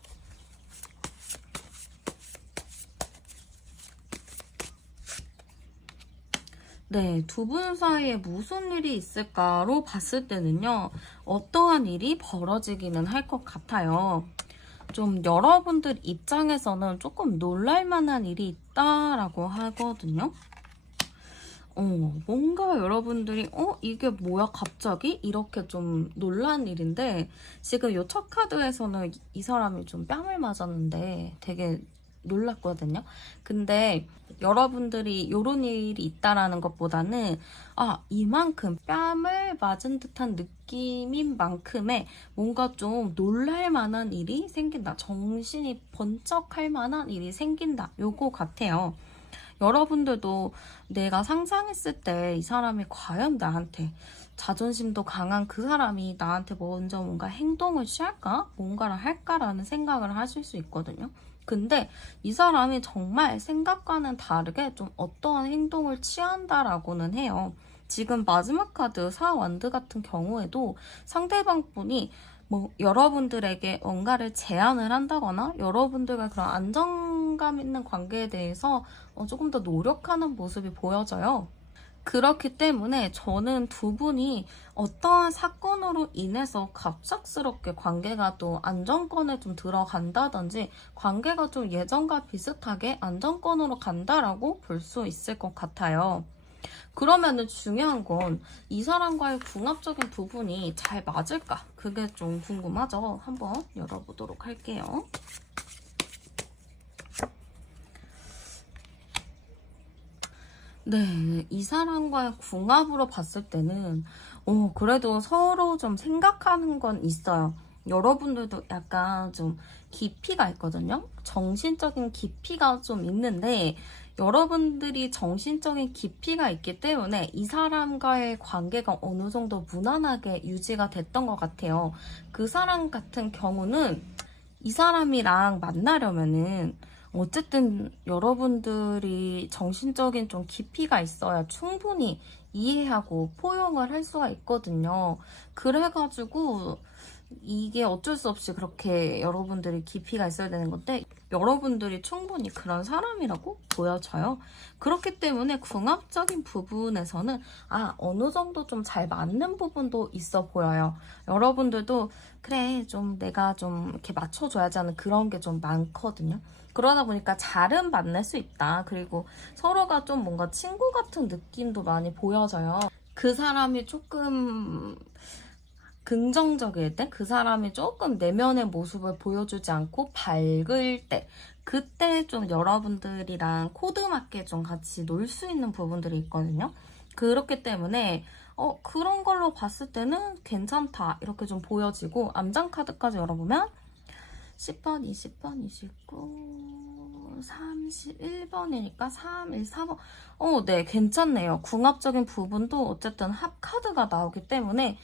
네, 두 분 사이에 무슨 일이 있을까로 봤을 때는요, 어떠한 일이 벌어지기는 할 것 같아요. 좀 여러분들 입장에서는 조금 놀랄만한 일이 있다라고 하거든요. 뭔가 여러분들이 이게 뭐야 갑자기? 이렇게 좀 놀란 일인데 지금 요 첫 카드에서는 이 사람이 좀 뺨을 맞았는데 되게 놀랐거든요. 근데 여러분들이 요런 일이 있다라는 것보다는 이만큼 뺨을 맞은 듯한 느낌인 만큼의 뭔가 좀 놀랄 만한 일이 생긴다. 정신이 번쩍할 만한 일이 생긴다. 요거 같아요. 여러분들도 내가 상상했을 때 이 사람이 과연 나한테 자존심도 강한 그 사람이 나한테 먼저 뭔가 행동을 취할까? 뭔가를 할까라는 생각을 하실 수 있거든요. 근데 이 사람이 정말 생각과는 다르게 좀 어떠한 행동을 취한다라고는 해요. 지금 마지막 카드 4완드 같은 경우에도 상대방 분이 여러분들에게 뭔가를 제안을 한다거나 여러분들과 그런 안정감 있는 관계에 대해서 조금 더 노력하는 모습이 보여져요. 그렇기 때문에 저는 두 분이 어떠한 사건으로 인해서 갑작스럽게 관계가 또 안정권에 좀 들어간다든지 관계가 좀 예전과 비슷하게 안정권으로 간다라고 볼 수 있을 것 같아요. 그러면은 중요한 건 이 사람과의 궁합적인 부분이 잘 맞을까? 그게 좀 궁금하죠? 한번 열어보도록 할게요. 네, 이 사람과의 궁합으로 봤을 때는 그래도 서로 좀 생각하는 건 있어요. 여러분들도 약간 좀 깊이가 있거든요. 정신적인 깊이가 좀 있는데 여러분들이 정신적인 깊이가 있기 때문에 이 사람과의 관계가 어느 정도 무난하게 유지가 됐던 것 같아요. 그 사람 같은 경우는 이 사람이랑 만나려면은 어쨌든 여러분들이 정신적인 좀 깊이가 있어야 충분히 이해하고 포용을 할 수가 있거든요. 그래가지고 이게 어쩔 수 없이 그렇게 여러분들이 깊이가 있어야 되는 건데 여러분들이 충분히 그런 사람이라고 보여져요. 그렇기 때문에 궁합적인 부분에서는 어느 정도 좀 잘 맞는 부분도 있어 보여요. 여러분들도 그래 좀 내가 좀 이렇게 맞춰줘야지 하는 그런 게 좀 많거든요. 그러다 보니까 잘은 만날 수 있다. 그리고 서로가 좀 뭔가 친구 같은 느낌도 많이 보여져요. 그 사람이 조금 긍정적일 때, 그 사람이 조금 내면의 모습을 보여주지 않고 밝을 때, 그때 좀 여러분들이랑 코드 맞게 좀 같이 놀 수 있는 부분들이 있거든요. 그렇기 때문에 그런 걸로 봤을 때는 괜찮다 이렇게 좀 보여지고 암장 카드까지 열어보면 10번, 20번, 29, 31번이니까 3, 1, 4번. 네, 괜찮네요. 궁합적인 부분도 어쨌든 합 카드가 나오기 때문에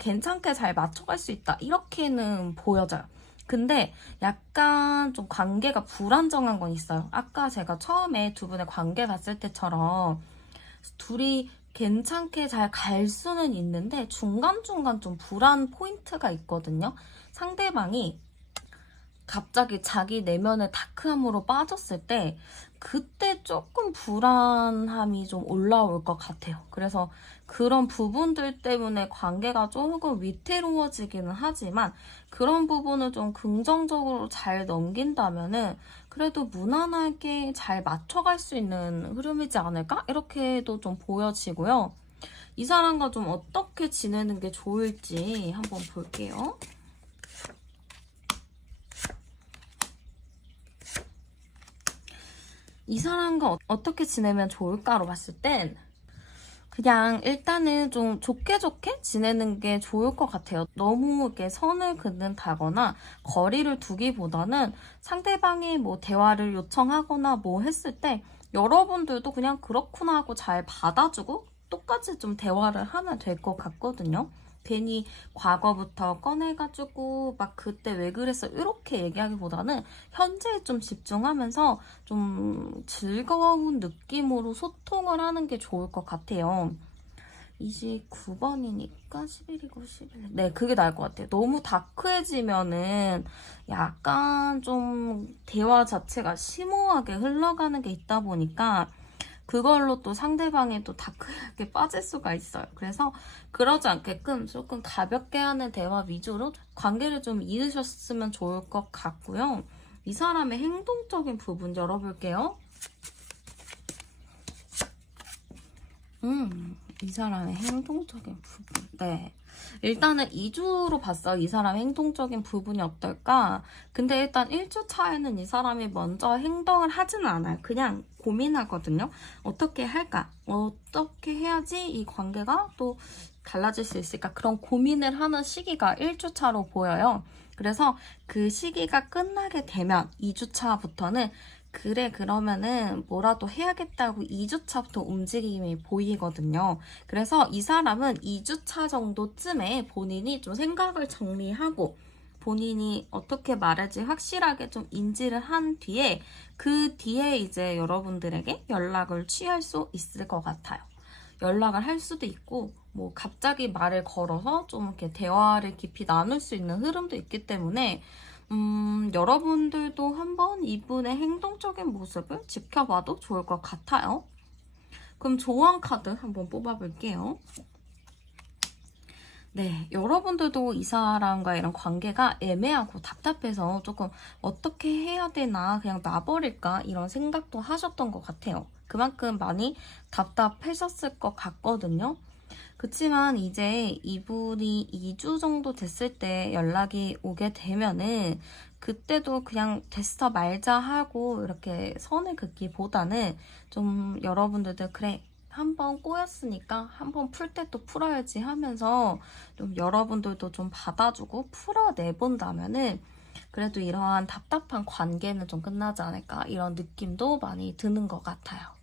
괜찮게 잘 맞춰갈 수 있다. 이렇게는 보여져요. 근데 약간 좀 관계가 불안정한 건 있어요. 아까 제가 처음에 두 분의 관계 봤을 때처럼 둘이 괜찮게 잘 갈 수는 있는데 중간중간 좀 불안 포인트가 있거든요. 상대방이 갑자기 자기 내면의 다크함으로 빠졌을 때 그때 조금 불안함이 좀 올라올 것 같아요. 그래서 그런 부분들 때문에 관계가 조금 위태로워지기는 하지만 그런 부분을 좀 긍정적으로 잘 넘긴다면은 그래도 무난하게 잘 맞춰갈 수 있는 흐름이지 않을까? 이렇게도 좀 보여지고요. 이 사람과 좀 어떻게 지내는 게 좋을지 한번 볼게요. 이 사람과 어떻게 지내면 좋을까로 봤을 땐 그냥 일단은 좀 좋게 지내는 게 좋을 것 같아요. 너무 이렇게 선을 긋는다거나 거리를 두기보다는 상대방이 뭐 대화를 요청하거나 뭐 했을 때 여러분들도 그냥 그렇구나 하고 잘 받아주고 똑같이 좀 대화를 하면 될 것 같거든요. 괜히 과거부터 꺼내가지고 막 그때 왜 그랬어 이렇게 얘기하기보다는 현재에 좀 집중하면서 좀 즐거운 느낌으로 소통을 하는 게 좋을 것 같아요. 29번이니까 11이고 11. 네, 그게 나을 것 같아요. 너무 다크해지면은 약간 좀 대화 자체가 심오하게 흘러가는 게 있다 보니까 그걸로 또 상대방이 또 다크하게 빠질 수가 있어요. 그래서 그러지 않게끔 조금 가볍게 하는 대화 위주로 관계를 좀 이으셨으면 좋을 것 같고요. 이 사람의 행동적인 부분 열어볼게요. 이 사람의 행동적인 부분. 네. 일단은 2주로 봤어요. 이 사람의 행동적인 부분이 어떨까? 근데 일단 1주 차에는 이 사람이 먼저 행동을 하지는 않아요. 그냥 고민하거든요. 어떻게 할까? 어떻게 해야지 이 관계가 또 달라질 수 있을까? 그런 고민을 하는 시기가 1주 차로 보여요. 그래서 그 시기가 끝나게 되면 2주 차부터는 그래, 그러면은 뭐라도 해야겠다고 2주차부터 움직임이 보이거든요. 그래서 이 사람은 2주차 정도쯤에 본인이 좀 생각을 정리하고 본인이 어떻게 말할지 확실하게 좀 인지를 한 뒤에 그 뒤에 이제 여러분들에게 연락을 취할 수 있을 것 같아요. 연락을 할 수도 있고 뭐 갑자기 말을 걸어서 좀 이렇게 대화를 깊이 나눌 수 있는 흐름도 있기 때문에 여러분들도 한번 이분의 행동적인 모습을 지켜봐도 좋을 것 같아요. 그럼 조언 카드 한번 뽑아볼게요. 네, 여러분들도 이 사람과 이런 관계가 애매하고 답답해서 조금 어떻게 해야 되나 그냥 놔버릴까 이런 생각도 하셨던 것 같아요. 그만큼 많이 답답하셨을 것 같거든요. 그치만 이제 이분이 2주 정도 됐을 때 연락이 오게 되면은 그때도 그냥 됐어 말자 하고 이렇게 선을 긋기보다는 좀 여러분들도 그래 한번 꼬였으니까 한번 풀 때 또 풀어야지 하면서 좀 여러분들도 좀 받아주고 풀어내본다면은 그래도 이러한 답답한 관계는 좀 끝나지 않을까 이런 느낌도 많이 드는 것 같아요.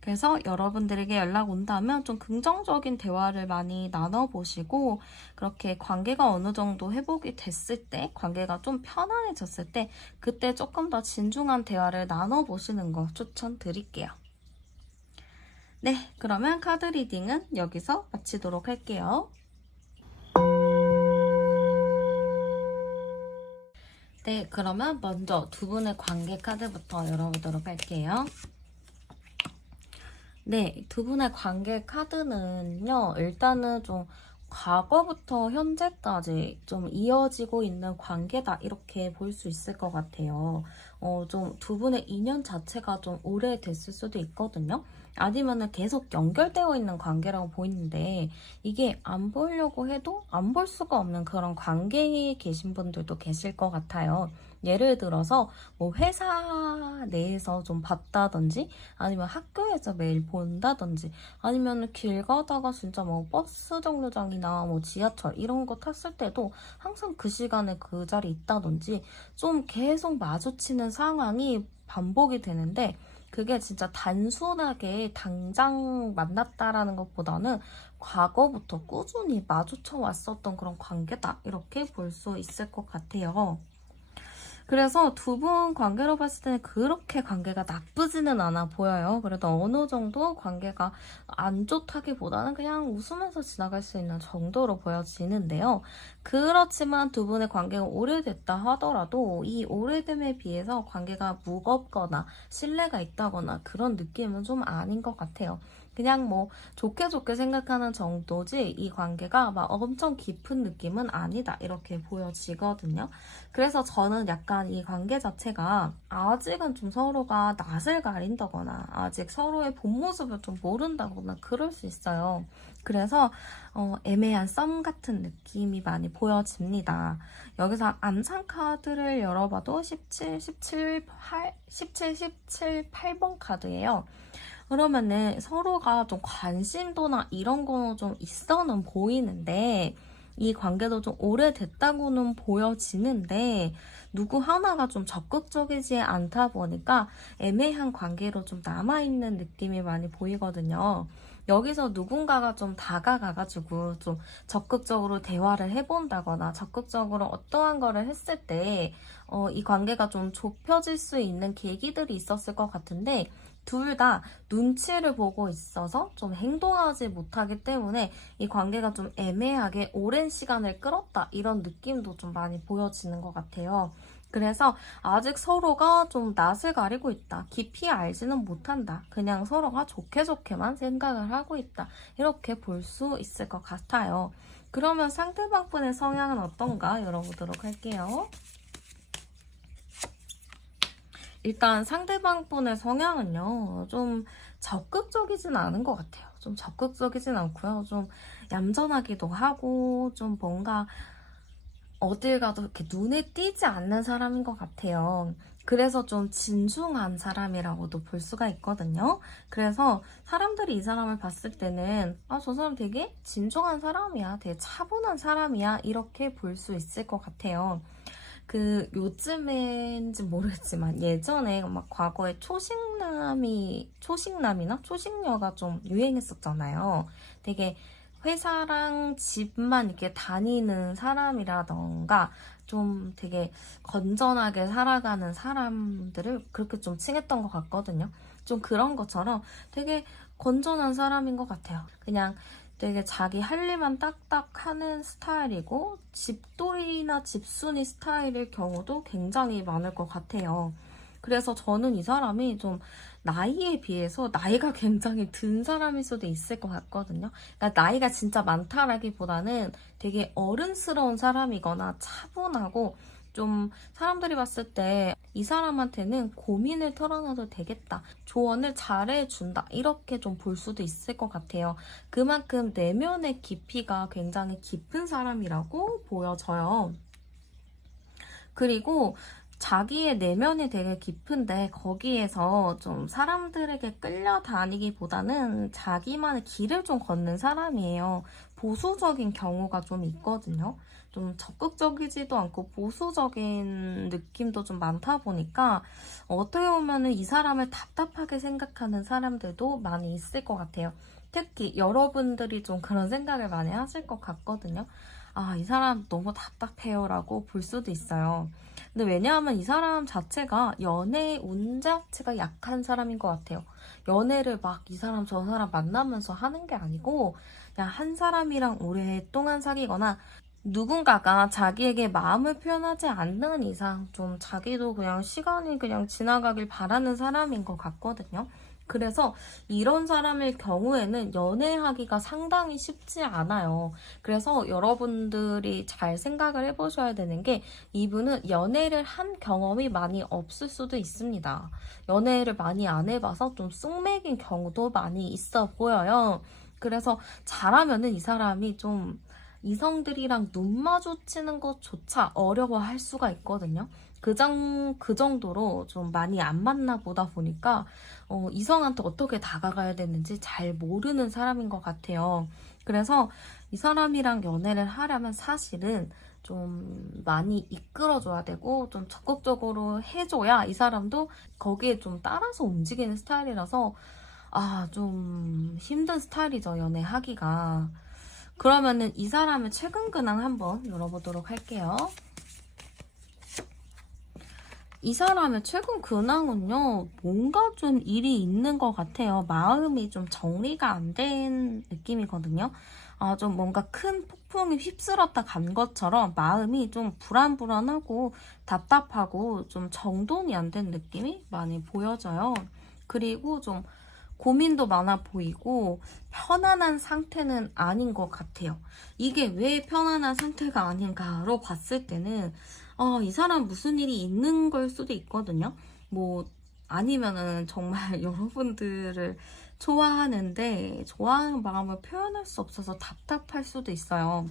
그래서 여러분들에게 연락 온다면 좀 긍정적인 대화를 많이 나눠보시고 그렇게 관계가 어느 정도 회복이 됐을 때 관계가 좀 편안해졌을 때 그때 조금 더 진중한 대화를 나눠보시는 거 추천드릴게요. 네, 그러면 카드 리딩은 여기서 마치도록 할게요. 네, 그러면 먼저 두 분의 관계 카드부터 열어보도록 할게요. 네, 두 분의 관계 카드는요, 일단은 좀 과거부터 현재까지 좀 이어지고 있는 관계다, 이렇게 볼 수 있을 것 같아요. 좀 두 분의 인연 자체가 좀 오래됐을 수도 있거든요. 아니면은 계속 연결되어 있는 관계라고 보이는데, 이게 안 보려고 해도 안 볼 수가 없는 그런 관계에 계신 분들도 계실 것 같아요. 예를 들어서 뭐 회사 내에서 좀 봤다든지 아니면 학교에서 매일 본다든지 아니면 길 가다가 진짜 뭐 버스 정류장이나 뭐 지하철 이런 거 탔을 때도 항상 그 시간에 그 자리에 있다든지 좀 계속 마주치는 상황이 반복이 되는데 그게 진짜 단순하게 당장 만났다라는 것보다는 과거부터 꾸준히 마주쳐 왔었던 그런 관계다 이렇게 볼 수 있을 것 같아요. 그래서 두 분 관계로 봤을 때는 그렇게 관계가 나쁘지는 않아 보여요. 그래도 어느 정도 관계가 안 좋다기보다는 그냥 웃으면서 지나갈 수 있는 정도로 보여지는데요. 그렇지만 두 분의 관계가 오래됐다 하더라도 이 오래됨에 비해서 관계가 무겁거나 신뢰가 있다거나 그런 느낌은 좀 아닌 것 같아요. 그냥 뭐 좋게 좋게 생각하는 정도지 이 관계가 막 엄청 깊은 느낌은 아니다 이렇게 보여지거든요. 그래서 저는 약간 이 관계 자체가 아직은 좀 서로가 낯을 가린다거나 아직 서로의 본 모습을 좀 모른다거나 그럴 수 있어요. 그래서 애매한 썸 같은 느낌이 많이 보여집니다. 여기서 암상 카드를 열어봐도 17, 17, 8번 카드예요. 그러면은 서로가 좀 관심도나 이런 거는 좀 있어는 보이는데 이 관계도 좀 오래됐다고는 보여지는데 누구 하나가 좀 적극적이지 않다 보니까 애매한 관계로 좀 남아있는 느낌이 많이 보이거든요. 여기서 누군가가 좀 다가가가지고 좀 적극적으로 대화를 해본다거나 적극적으로 어떠한 거를 했을 때 이 관계가 좀 좁혀질 수 있는 계기들이 있었을 것 같은데 둘 다 눈치를 보고 있어서 좀 행동하지 못하기 때문에 이 관계가 좀 애매하게 오랜 시간을 끌었다 이런 느낌도 좀 많이 보여지는 것 같아요. 그래서 아직 서로가 좀 낯을 가리고 있다. 깊이 알지는 못한다. 그냥 서로가 좋게 좋게만 생각을 하고 있다. 이렇게 볼 수 있을 것 같아요. 그러면 상대방 분의 성향은 어떤가 열어보도록 할게요. 일단 상대방 분의 성향은요, 좀 적극적이진 않은 것 같아요. 좀 적극적이진 않고요. 좀 얌전하기도 하고, 좀 뭔가 어딜 가도 이렇게 눈에 띄지 않는 사람인 것 같아요. 그래서 좀 진중한 사람이라고도 볼 수가 있거든요. 그래서 사람들이 이 사람을 봤을 때는 아, 저 사람 되게 진중한 사람이야, 되게 차분한 사람이야, 이렇게 볼 수 있을 것 같아요. 그 요즘엔지 모르겠지만 예전에 막 과거에 초식남이나 초식녀가 좀 유행했었잖아요. 되게 회사랑 집만 이렇게 다니는 사람이라던가 좀 되게 건전하게 살아가는 사람들을 그렇게 좀 칭했던 것 같거든요. 좀 그런 것처럼 되게 건전한 사람인 것 같아요. 그냥 되게 자기 할 일만 딱딱 하는 스타일이고 집돌이나 집순이 스타일일 경우도 굉장히 많을 것 같아요. 그래서 저는 이 사람이 좀 나이에 비해서 나이가 굉장히 든 사람일 수도 있을 것 같거든요. 그러니까 나이가 진짜 많다라기보다는 되게 어른스러운 사람이거나 차분하고 좀 사람들이 봤을 때 이 사람한테는 고민을 털어놔도 되겠다, 조언을 잘해준다, 이렇게 좀 볼 수도 있을 것 같아요. 그만큼 내면의 깊이가 굉장히 깊은 사람이라고 보여져요. 그리고 자기의 내면이 되게 깊은데 거기에서 좀 사람들에게 끌려다니기보다는 자기만의 길을 좀 걷는 사람이에요. 보수적인 경우가 좀 있거든요. 좀 적극적이지도 않고 보수적인 느낌도 좀 많다 보니까 어떻게 보면은 이 사람을 답답하게 생각하는 사람들도 많이 있을 것 같아요. 특히 여러분들이 좀 그런 생각을 많이 하실 것 같거든요. 아, 이 사람 너무 답답해요라고 볼 수도 있어요. 근데 왜냐하면 이 사람 자체가 연애 운 자체가 약한 사람인 것 같아요. 연애를 막 이 사람 저 사람 만나면서 하는 게 아니고 그냥 한 사람이랑 오랫동안 사귀거나 누군가가 자기에게 마음을 표현하지 않는 이상 좀 자기도 그냥 시간이 그냥 지나가길 바라는 사람인 것 같거든요. 그래서 이런 사람일 경우에는 연애하기가 상당히 쉽지 않아요. 그래서 여러분들이 잘 생각을 해보셔야 되는 게 이분은 연애를 한 경험이 많이 없을 수도 있습니다. 연애를 많이 안 해봐서 좀 쑥맥인 경우도 많이 있어 보여요. 그래서 잘하면은 이 사람이 좀 이성들이랑 눈 마주치는 것조차 어려워할 수가 있거든요. 그 정도로 좀 많이 안 만나 보다 보니까 이성한테 어떻게 다가가야 되는지 잘 모르는 사람인 것 같아요. 그래서 이 사람이랑 연애를 하려면 사실은 좀 많이 이끌어줘야 되고 좀 적극적으로 해줘야 이 사람도 거기에 좀 따라서 움직이는 스타일이라서 아, 좀 힘든 스타일이죠, 연애하기가. 그러면은 이 사람의 최근 근황 한번 열어보도록 할게요. 이 사람의 최근 근황은요, 뭔가 좀 일이 있는 것 같아요. 마음이 좀 정리가 안 된 느낌이거든요. 아, 좀 뭔가 큰 폭풍이 휩쓸었다 간 것처럼 마음이 좀 불안불안하고 답답하고 좀 정돈이 안 된 느낌이 많이 보여져요. 그리고 좀 고민도 많아 보이고 편안한 상태는 아닌 것 같아요. 이게 왜 편안한 상태가 아닌가로 봤을 때는 이 사람 무슨 일이 있는 걸 수도 있거든요. 뭐 아니면은 정말 여러분들을 좋아하는데 좋아하는 마음을 표현할 수 없어서 답답할 수도 있어요.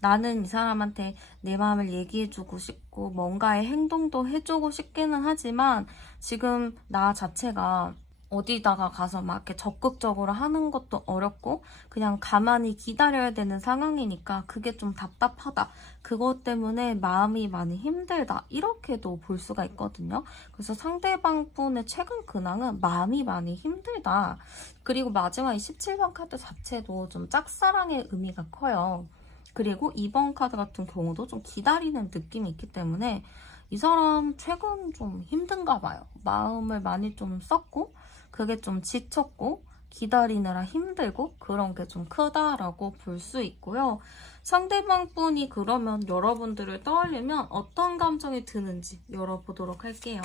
나는 이 사람한테 내 마음을 얘기해주고 싶고 뭔가의 행동도 해주고 싶기는 하지만 지금 나 자체가 어디다가 가서 막 이렇게 적극적으로 하는 것도 어렵고 그냥 가만히 기다려야 되는 상황이니까 그게 좀 답답하다. 그것 때문에 마음이 많이 힘들다. 이렇게도 볼 수가 있거든요. 그래서 상대방 분의 최근 근황은 마음이 많이 힘들다. 그리고 마지막 이 17번 카드 자체도 좀 짝사랑의 의미가 커요. 그리고 2번 카드 같은 경우도 좀 기다리는 느낌이 있기 때문에 이 사람 최근 좀 힘든가 봐요. 마음을 많이 좀 썼고 그게 좀 지쳤고 기다리느라 힘들고 그런 게 좀 크다라고 볼 수 있고요. 상대방 분이 그러면 여러분들을 떠올리면 어떤 감정이 드는지 열어보도록 할게요.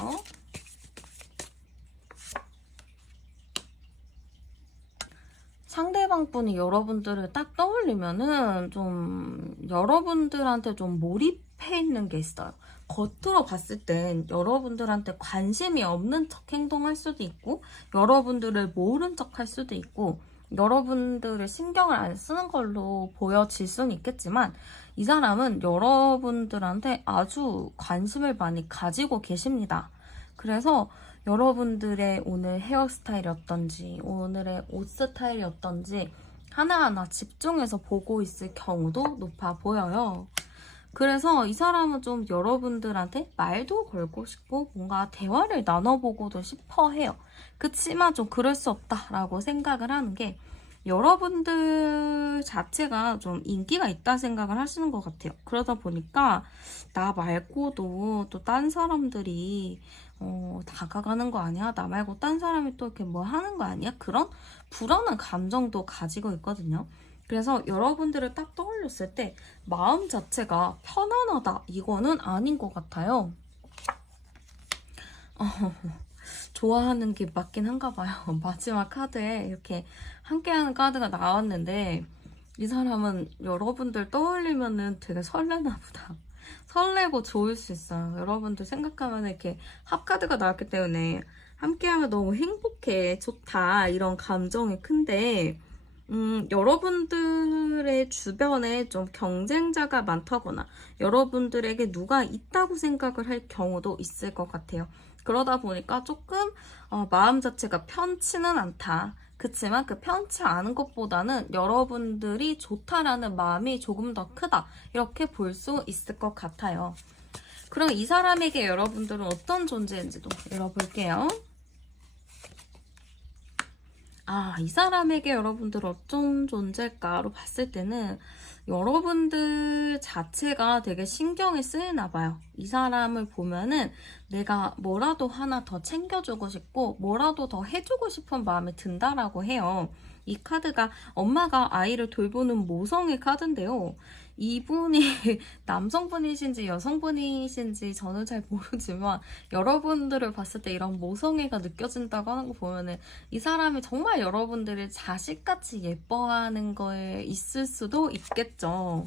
상대방 분이 여러분들을 딱 떠올리면은 좀 여러분들한테 좀 몰입해 있는 게 있어요. 겉으로 봤을 땐 여러분들한테 관심이 없는 척 행동할 수도 있고, 여러분들을 모른 척 할 수도 있고, 여러분들을 신경을 안 쓰는 걸로 보여질 수는 있겠지만, 이 사람은 여러분들한테 아주 관심을 많이 가지고 계십니다. 그래서 여러분들의 오늘 헤어스타일이 어떤지, 오늘의 옷 스타일이 어떤지 하나하나 집중해서 보고 있을 경우도 높아 보여요. 그래서 이 사람은 좀 여러분들한테 말도 걸고 싶고 뭔가 대화를 나눠보고도 싶어 해요. 그치만 좀 그럴 수 없다라고 생각을 하는 게, 여러분들 자체가 좀 인기가 있다 생각을 하시는 것 같아요. 그러다 보니까 나 말고도 또 딴 사람들이 다가가는 거 아니야? 나 말고 딴 사람이 또 이렇게 뭐 하는 거 아니야? 그런 불안한 감정도 가지고 있거든요. 그래서 여러분들을 딱 떠올렸을 때 마음 자체가 편안하다, 이거는 아닌 것 같아요. 좋아하는 게 맞긴 한가 봐요. 마지막 카드에 이렇게 함께하는 카드가 나왔는데, 이 사람은 여러분들 떠올리면은 되게 설레나 보다. 설레고 좋을 수 있어요. 여러분들 생각하면 이렇게 합카드가 나왔기 때문에 함께하면 너무 행복해, 좋다, 이런 감정이 큰데, 여러분들의 주변에 좀 경쟁자가 많다거나 여러분들에게 누가 있다고 생각을 할 경우도 있을 것 같아요. 그러다 보니까 조금 마음 자체가 편치는 않다. 그치만 그 편치 않은 것보다는 여러분들이 좋다라는 마음이 조금 더 크다, 이렇게 볼 수 있을 것 같아요. 그럼 이 사람에게 여러분들은 어떤 존재인지도 열어볼게요. 이 사람에게 여러분들 어떤 존재일까로 봤을 때는 여러분들 자체가 되게 신경이 쓰이나 봐요. 이 사람을 보면은 내가 뭐라도 하나 더 챙겨주고 싶고 뭐라도 더 해주고 싶은 마음이 든다라고 해요. 이 카드가 엄마가 아이를 돌보는 모성의 카드인데요. 이분이 남성분이신지 여성분이신지 저는 잘 모르지만 여러분들을 봤을 때 이런 모성애가 느껴진다고 하는 거 보면은 이 사람이 정말 여러분들을 자식같이 예뻐하는 거에 있을 수도 있겠죠.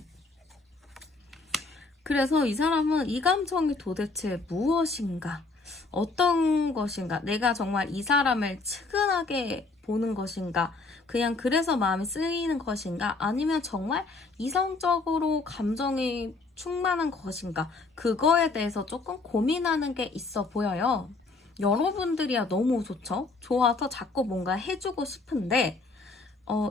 그래서 이 사람은 이 감정이 도대체 무엇인가? 어떤 것인가? 내가 정말 이 사람을 측은하게 보는 것인가? 그냥 그래서 마음이 쓰이는 것인가? 아니면 정말 이성적으로 감정이 충만한 것인가? 그거에 대해서 조금 고민하는 게 있어 보여요. 여러분들이야 너무 좋죠? 좋아서 자꾸 뭔가 해주고 싶은데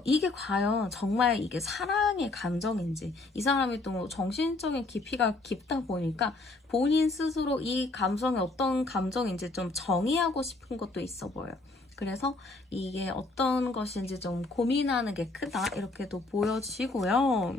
이게 과연 정말 이게 사랑의 감정인지, 이 사람이 또 정신적인 깊이가 깊다 보니까 본인 스스로 이 감정이 어떤 감정인지 좀 정의하고 싶은 것도 있어 보여요. 그래서 이게 어떤 것인지 좀 고민하는 게 크다, 이렇게도 보여지고요.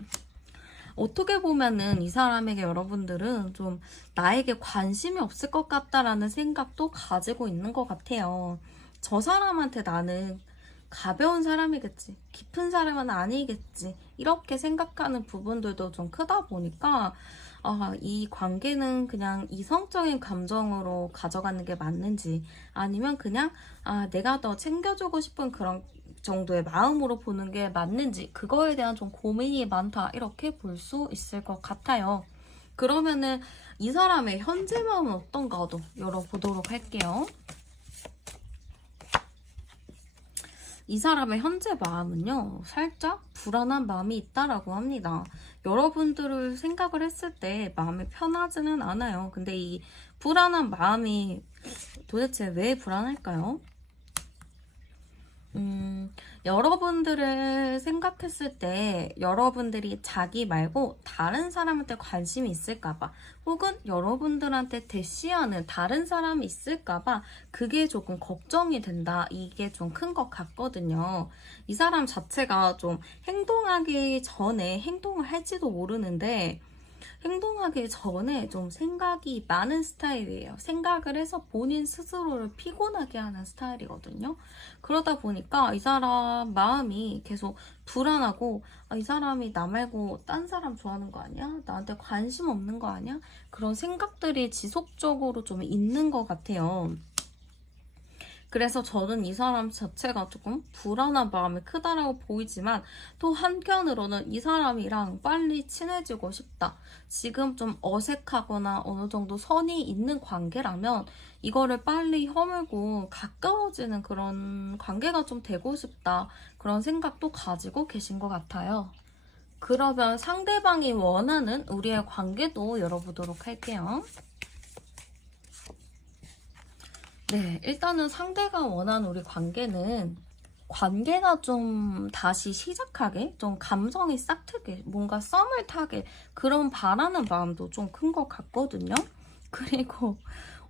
어떻게 보면은 이 사람에게 여러분들은 좀 나에게 관심이 없을 것 같다라는 생각도 가지고 있는 것 같아요. 저 사람한테 나는 가벼운 사람이겠지, 깊은 사람은 아니겠지, 이렇게 생각하는 부분들도 좀 크다 보니까 이 관계는 그냥 이성적인 감정으로 가져가는 게 맞는지, 아니면 그냥 내가 더 챙겨주고 싶은 그런 정도의 마음으로 보는 게 맞는지, 그거에 대한 좀 고민이 많다, 이렇게 볼 수 있을 것 같아요. 그러면은 이 사람의 현재 마음은 어떤가도 열어보도록 할게요. 이 사람의 현재 마음은요, 살짝 불안한 마음이 있다라고 합니다. 여러분들을 생각을 했을 때 마음이 편하지는 않아요. 근데 이 불안한 마음이 도대체 왜 불안할까요? 여러분들을 생각했을 때 여러분들이 자기 말고 다른 사람한테 관심이 있을까봐, 혹은 여러분들한테 대시하는 다른 사람이 있을까봐 그게 조금 걱정이 된다, 이게 좀 큰 것 같거든요. 이 사람 자체가 좀 행동하기 전에 행동을 할지도 모르는데, 행동하기 전에 좀 생각이 많은 스타일이에요. 생각을 해서 본인 스스로를 피곤하게 하는 스타일이거든요. 그러다 보니까 이 사람 마음이 계속 불안하고, 이 사람이 나 말고 딴 사람 좋아하는 거 아니야? 나한테 관심 없는 거 아니야? 그런 생각들이 지속적으로 좀 있는 것 같아요. 그래서 저는 이 사람 자체가 조금 불안한 마음이 크다라고 보이지만 또 한편으로는 이 사람이랑 빨리 친해지고 싶다. 지금 좀 어색하거나 어느 정도 선이 있는 관계라면 이거를 빨리 허물고 가까워지는 그런 관계가 좀 되고 싶다. 그런 생각도 가지고 계신 것 같아요. 그러면 상대방이 원하는 우리의 관계도 열어보도록 할게요. 네, 일단은 상대가 원하는 우리 관계가 좀 다시 시작하게, 좀 감성이 싹트게, 뭔가 썸을 타게 그런 바라는 마음도 좀 큰 것 같거든요. 그리고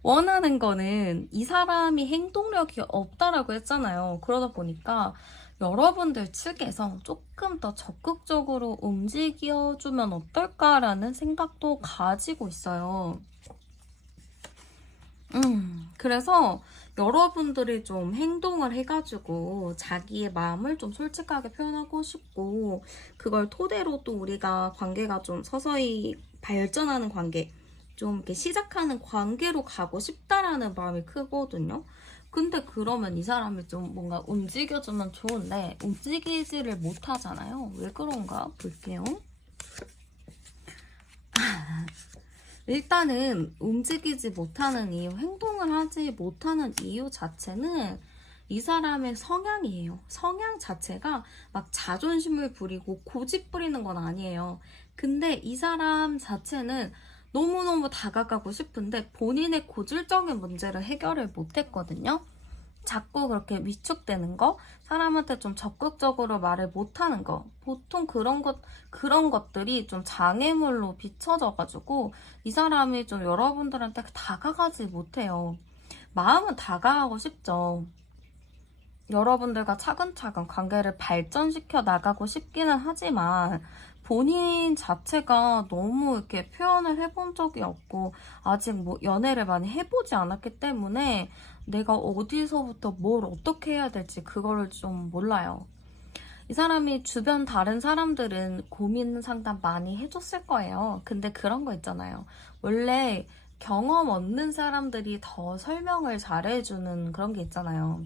원하는 거는 이 사람이 행동력이 없다라고 했잖아요. 그러다 보니까 여러분들 측에서 조금 더 적극적으로 움직여주면 어떨까라는 생각도 가지고 있어요. 그래서 여러분들이 좀 행동을 해가지고 자기의 마음을 좀 솔직하게 표현하고 싶고, 그걸 토대로 또 우리가 관계가 좀 서서히 발전하는 관계, 좀 이렇게 시작하는 관계로 가고 싶다라는 마음이 크거든요. 근데 그러면 이 사람이 좀 뭔가 움직여주면 좋은데 움직이지를 못하잖아요. 왜 그런가 볼게요. 일단은 움직이지 못하는 이유, 행동을 하지 못하는 이유 자체는 이 사람의 성향이에요. 성향 자체가 막 자존심을 부리고 고집 부리는 건 아니에요. 근데 이 사람 자체는 너무너무 다가가고 싶은데 본인의 고질적인 문제를 해결을 못했거든요. 자꾸 그렇게 위축되는 거, 사람한테 좀 적극적으로 말을 못하는 거, 보통 그런 것들이 좀 장애물로 비춰져가지고 이 사람이 좀 여러분들한테 다가가지 못해요. 마음은 다가가고 싶죠. 여러분들과 차근차근 관계를 발전시켜 나가고 싶기는 하지만 본인 자체가 너무 이렇게 표현을 해본 적이 없고 아직 뭐 연애를 많이 해보지 않았기 때문에 내가 어디서부터 뭘 어떻게 해야 될지 그거를 좀 몰라요. 이 사람이 주변 다른 사람들은 고민 상담 많이 해줬을 거예요. 근데 그런 거 있잖아요. 원래 경험 없는 사람들이 더 설명을 잘해주는 그런 게 있잖아요.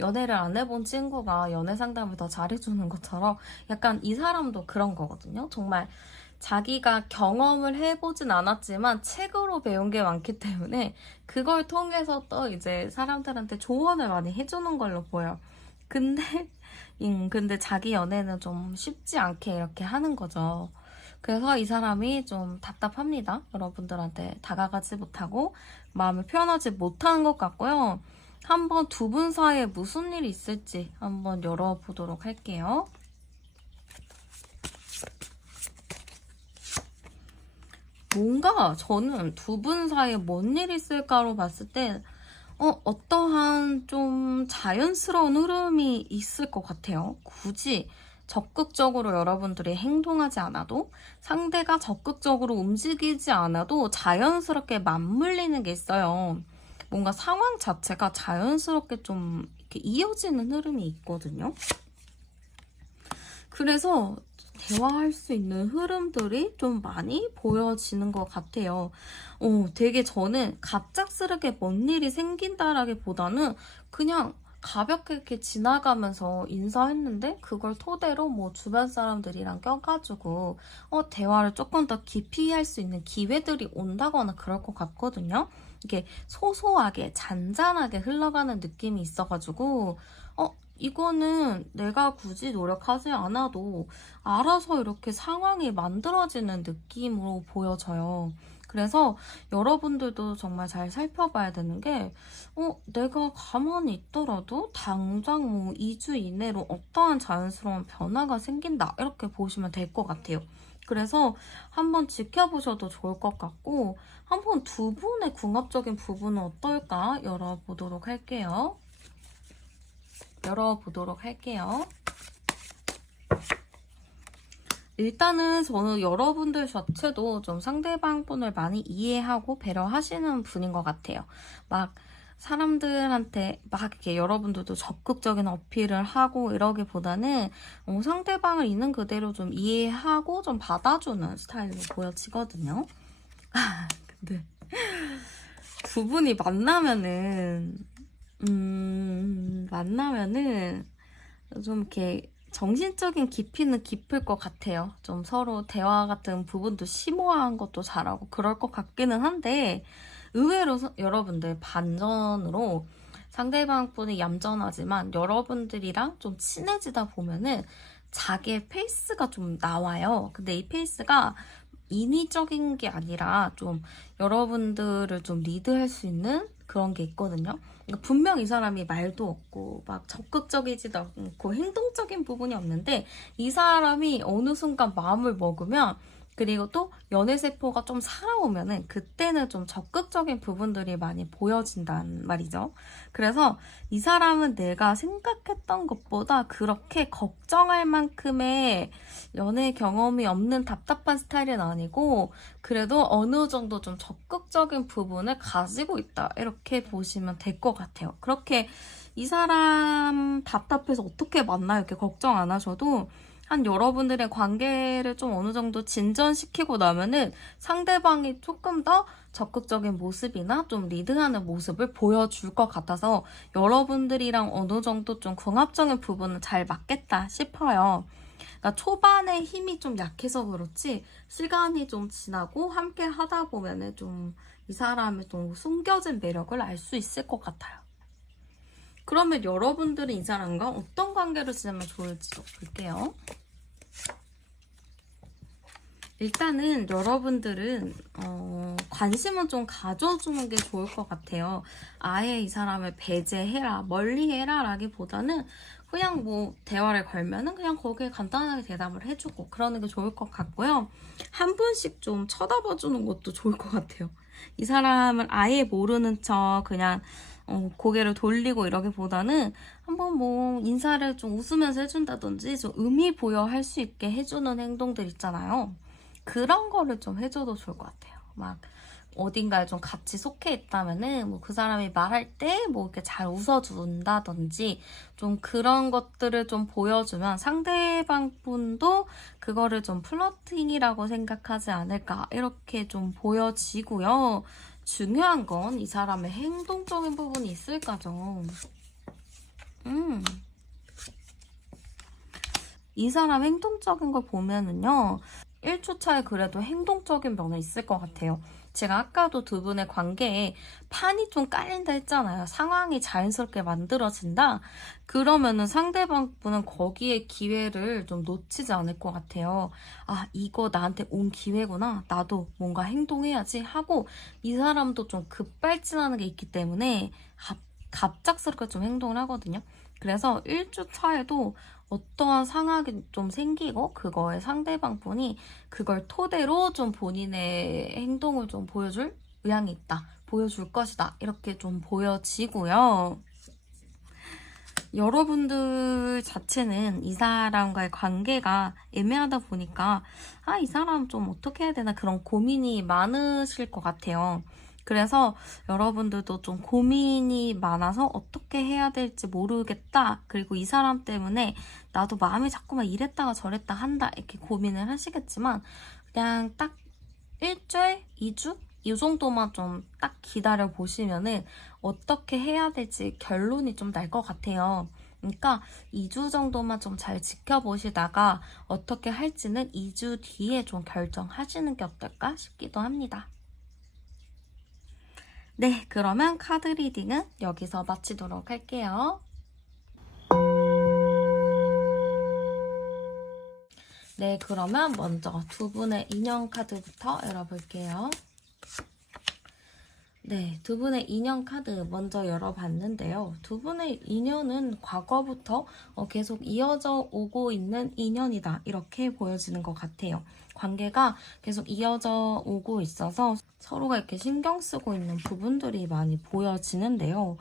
연애를 안 해본 친구가 연애 상담을 더 잘해주는 것처럼 약간 이 사람도 그런 거거든요. 정말 자기가 경험을 해보진 않았지만 책으로 배운 게 많기 때문에 그걸 통해서 또 이제 사람들한테 조언을 많이 해주는 걸로 보여. 근데 자기 연애는 좀 쉽지 않게 이렇게 하는 거죠. 그래서 이 사람이 좀 답답합니다. 여러분들한테 다가가지 못하고 마음을 표현하지 못하는 것 같고요. 한번 두 분 사이에 무슨 일이 있을지 한번 열어보도록 할게요. 뭔가 저는 두 분 사이에 뭔 일이 있을까로 봤을 때 어떠한 좀 자연스러운 흐름이 있을 것 같아요. 굳이 적극적으로 여러분들이 행동하지 않아도 상대가 적극적으로 움직이지 않아도 자연스럽게 맞물리는 게 있어요. 뭔가 상황 자체가 자연스럽게 좀 이렇게 이어지는 흐름이 있거든요. 그래서 대화할 수 있는 흐름들이 좀 많이 보여지는 것 같아요. 되게 저는 갑작스럽게 뭔 일이 생긴다라기보다는 그냥 가볍게 이렇게 지나가면서 인사했는데 그걸 토대로 뭐 주변 사람들이랑 껴가지고 대화를 조금 더 깊이 할 수 있는 기회들이 온다거나 그럴 것 같거든요. 이게 소소하게 잔잔하게 흘러가는 느낌이 있어가지고 이거는 내가 굳이 노력하지 않아도 알아서 이렇게 상황이 만들어지는 느낌으로 보여져요. 그래서 여러분들도 정말 잘 살펴봐야 되는 게 내가 가만히 있더라도 당장 뭐 2주 이내로 어떠한 자연스러운 변화가 생긴다 이렇게 보시면 될 것 같아요. 그래서 한번 지켜보셔도 좋을 것 같고 한번 두 분의 궁합적인 부분은 어떨까 열어보도록 할게요. 일단은 저는 여러분들 자체도 좀 상대방 분을 많이 이해하고 배려하시는 분인 것 같아요. 막 사람들한테 막 이렇게 여러분들도 적극적인 어필을 하고 이러기보다는 상대방을 있는 그대로 좀 이해하고 좀 받아주는 스타일로 보여지거든요. 근데 두 분이 만나면은 만나면은 좀 이렇게 정신적인 깊이는 깊을 것 같아요. 좀 서로 대화 같은 부분도 심오한 것도 잘하고 그럴 것 같기는 한데 의외로 여러분들 반전으로 상대방 분이 얌전하지만 여러분들이랑 좀 친해지다 보면은 자기의 페이스가 좀 나와요. 근데 이 페이스가 인위적인 게 아니라 좀 여러분들을 좀 리드할 수 있는 그런 게 있거든요. 그러니까 분명 이 사람이 말도 없고 막 적극적이지도 않고 행동적인 부분이 없는데 이 사람이 어느 순간 마음을 먹으면 그리고 또 연애세포가 좀 살아오면은 그때는 좀 적극적인 부분들이 많이 보여진단 말이죠. 그래서 이 사람은 내가 생각했던 것보다 그렇게 걱정할 만큼의 연애 경험이 없는 답답한 스타일은 아니고 그래도 어느 정도 좀 적극적인 부분을 가지고 있다. 이렇게 보시면 될 것 같아요. 그렇게 이 사람 답답해서 어떻게 만나요? 이렇게 걱정 안 하셔도 한 여러분들의 관계를 좀 어느 정도 진전시키고 나면은 상대방이 조금 더 적극적인 모습이나 좀 리드하는 모습을 보여줄 것 같아서 여러분들이랑 어느 정도 좀 궁합적인 부분은 잘 맞겠다 싶어요. 그러니까 초반에 힘이 좀 약해서 그렇지 시간이 좀 지나고 함께 하다 보면은 좀 이 사람의 좀 숨겨진 매력을 알 수 있을 것 같아요. 그러면 여러분들은 이 사람과 어떤 관계를 지내면 좋을지 좀 볼게요. 일단은 여러분들은 관심은 좀 가져주는 게 좋을 것 같아요. 아예 이 사람을 배제해라, 멀리해라 라기보다는 그냥 뭐 대화를 걸면은 그냥 거기에 간단하게 대답을 해주고 그러는 게 좋을 것 같고요. 한 분씩 좀 쳐다봐주는 것도 좋을 것 같아요. 이 사람을 아예 모르는 척 그냥 고개를 돌리고 이러기보다는 한번 뭐 인사를 좀 웃으면서 해준다든지 좀 의미 부여 할 수 있게 해주는 행동들 있잖아요. 그런 거를 좀 해줘도 좋을 것 같아요. 막 어딘가에 좀 같이 속해 있다면은 뭐 그 사람이 말할 때 뭐 이렇게 잘 웃어준다든지 좀 그런 것들을 좀 보여주면 상대방 분도 그거를 좀 플러팅이라고 생각하지 않을까 이렇게 좀 보여지고요. 중요한 건 이 사람의 행동적인 부분이 있을까죠. 이 사람 행동적인 걸 보면은요. 1초차에 그래도 행동적인 면은 있을 것 같아요. 제가 아까도 두 분의 관계에 판이 좀 깔린다 했잖아요. 상황이 자연스럽게 만들어진다? 그러면은 상대방 분은 거기에 기회를 좀 놓치지 않을 것 같아요. 아, 이거 나한테 온 기회구나. 나도 뭔가 행동해야지 하고 이 사람도 좀 급발진하는 게 있기 때문에 갑작스럽게 좀 행동을 하거든요. 그래서 1주 차에도 어떠한 상황이 좀 생기고 그거에 상대방 분이 그걸 토대로 좀 본인의 행동을 좀 보여줄 의향이 있다. 보여줄 것이다. 이렇게 좀 보여지고요. 여러분들 자체는 이 사람과의 관계가 애매하다 보니까 이 사람 좀 어떻게 해야 되나 그런 고민이 많으실 것 같아요. 그래서 여러분들도 좀 고민이 많아서 어떻게 해야 될지 모르겠다. 그리고 이 사람 때문에 나도 마음이 자꾸만 이랬다가 저랬다 한다. 이렇게 고민을 하시겠지만 그냥 딱 일주일, 2주? 이 정도만 좀 딱 기다려 보시면은 어떻게 해야 될지 결론이 좀 날 것 같아요. 그러니까 2주 정도만 좀 잘 지켜보시다가 어떻게 할지는 2주 뒤에 좀 결정하시는 게 어떨까 싶기도 합니다. 네, 그러면 카드 리딩은 여기서 마치도록 할게요. 네, 그러면 먼저 두 분의 인연 카드부터 열어볼게요. 네, 두 분의 인연 카드 먼저 열어봤는데요. 두 분의 인연은 과거부터 계속 이어져 오고 있는 인연이다. 이렇게 보여지는 것 같아요. 관계가 계속 이어져 오고 있어서 서로가 이렇게 신경 쓰고 있는 부분들이 많이 보여지는데요.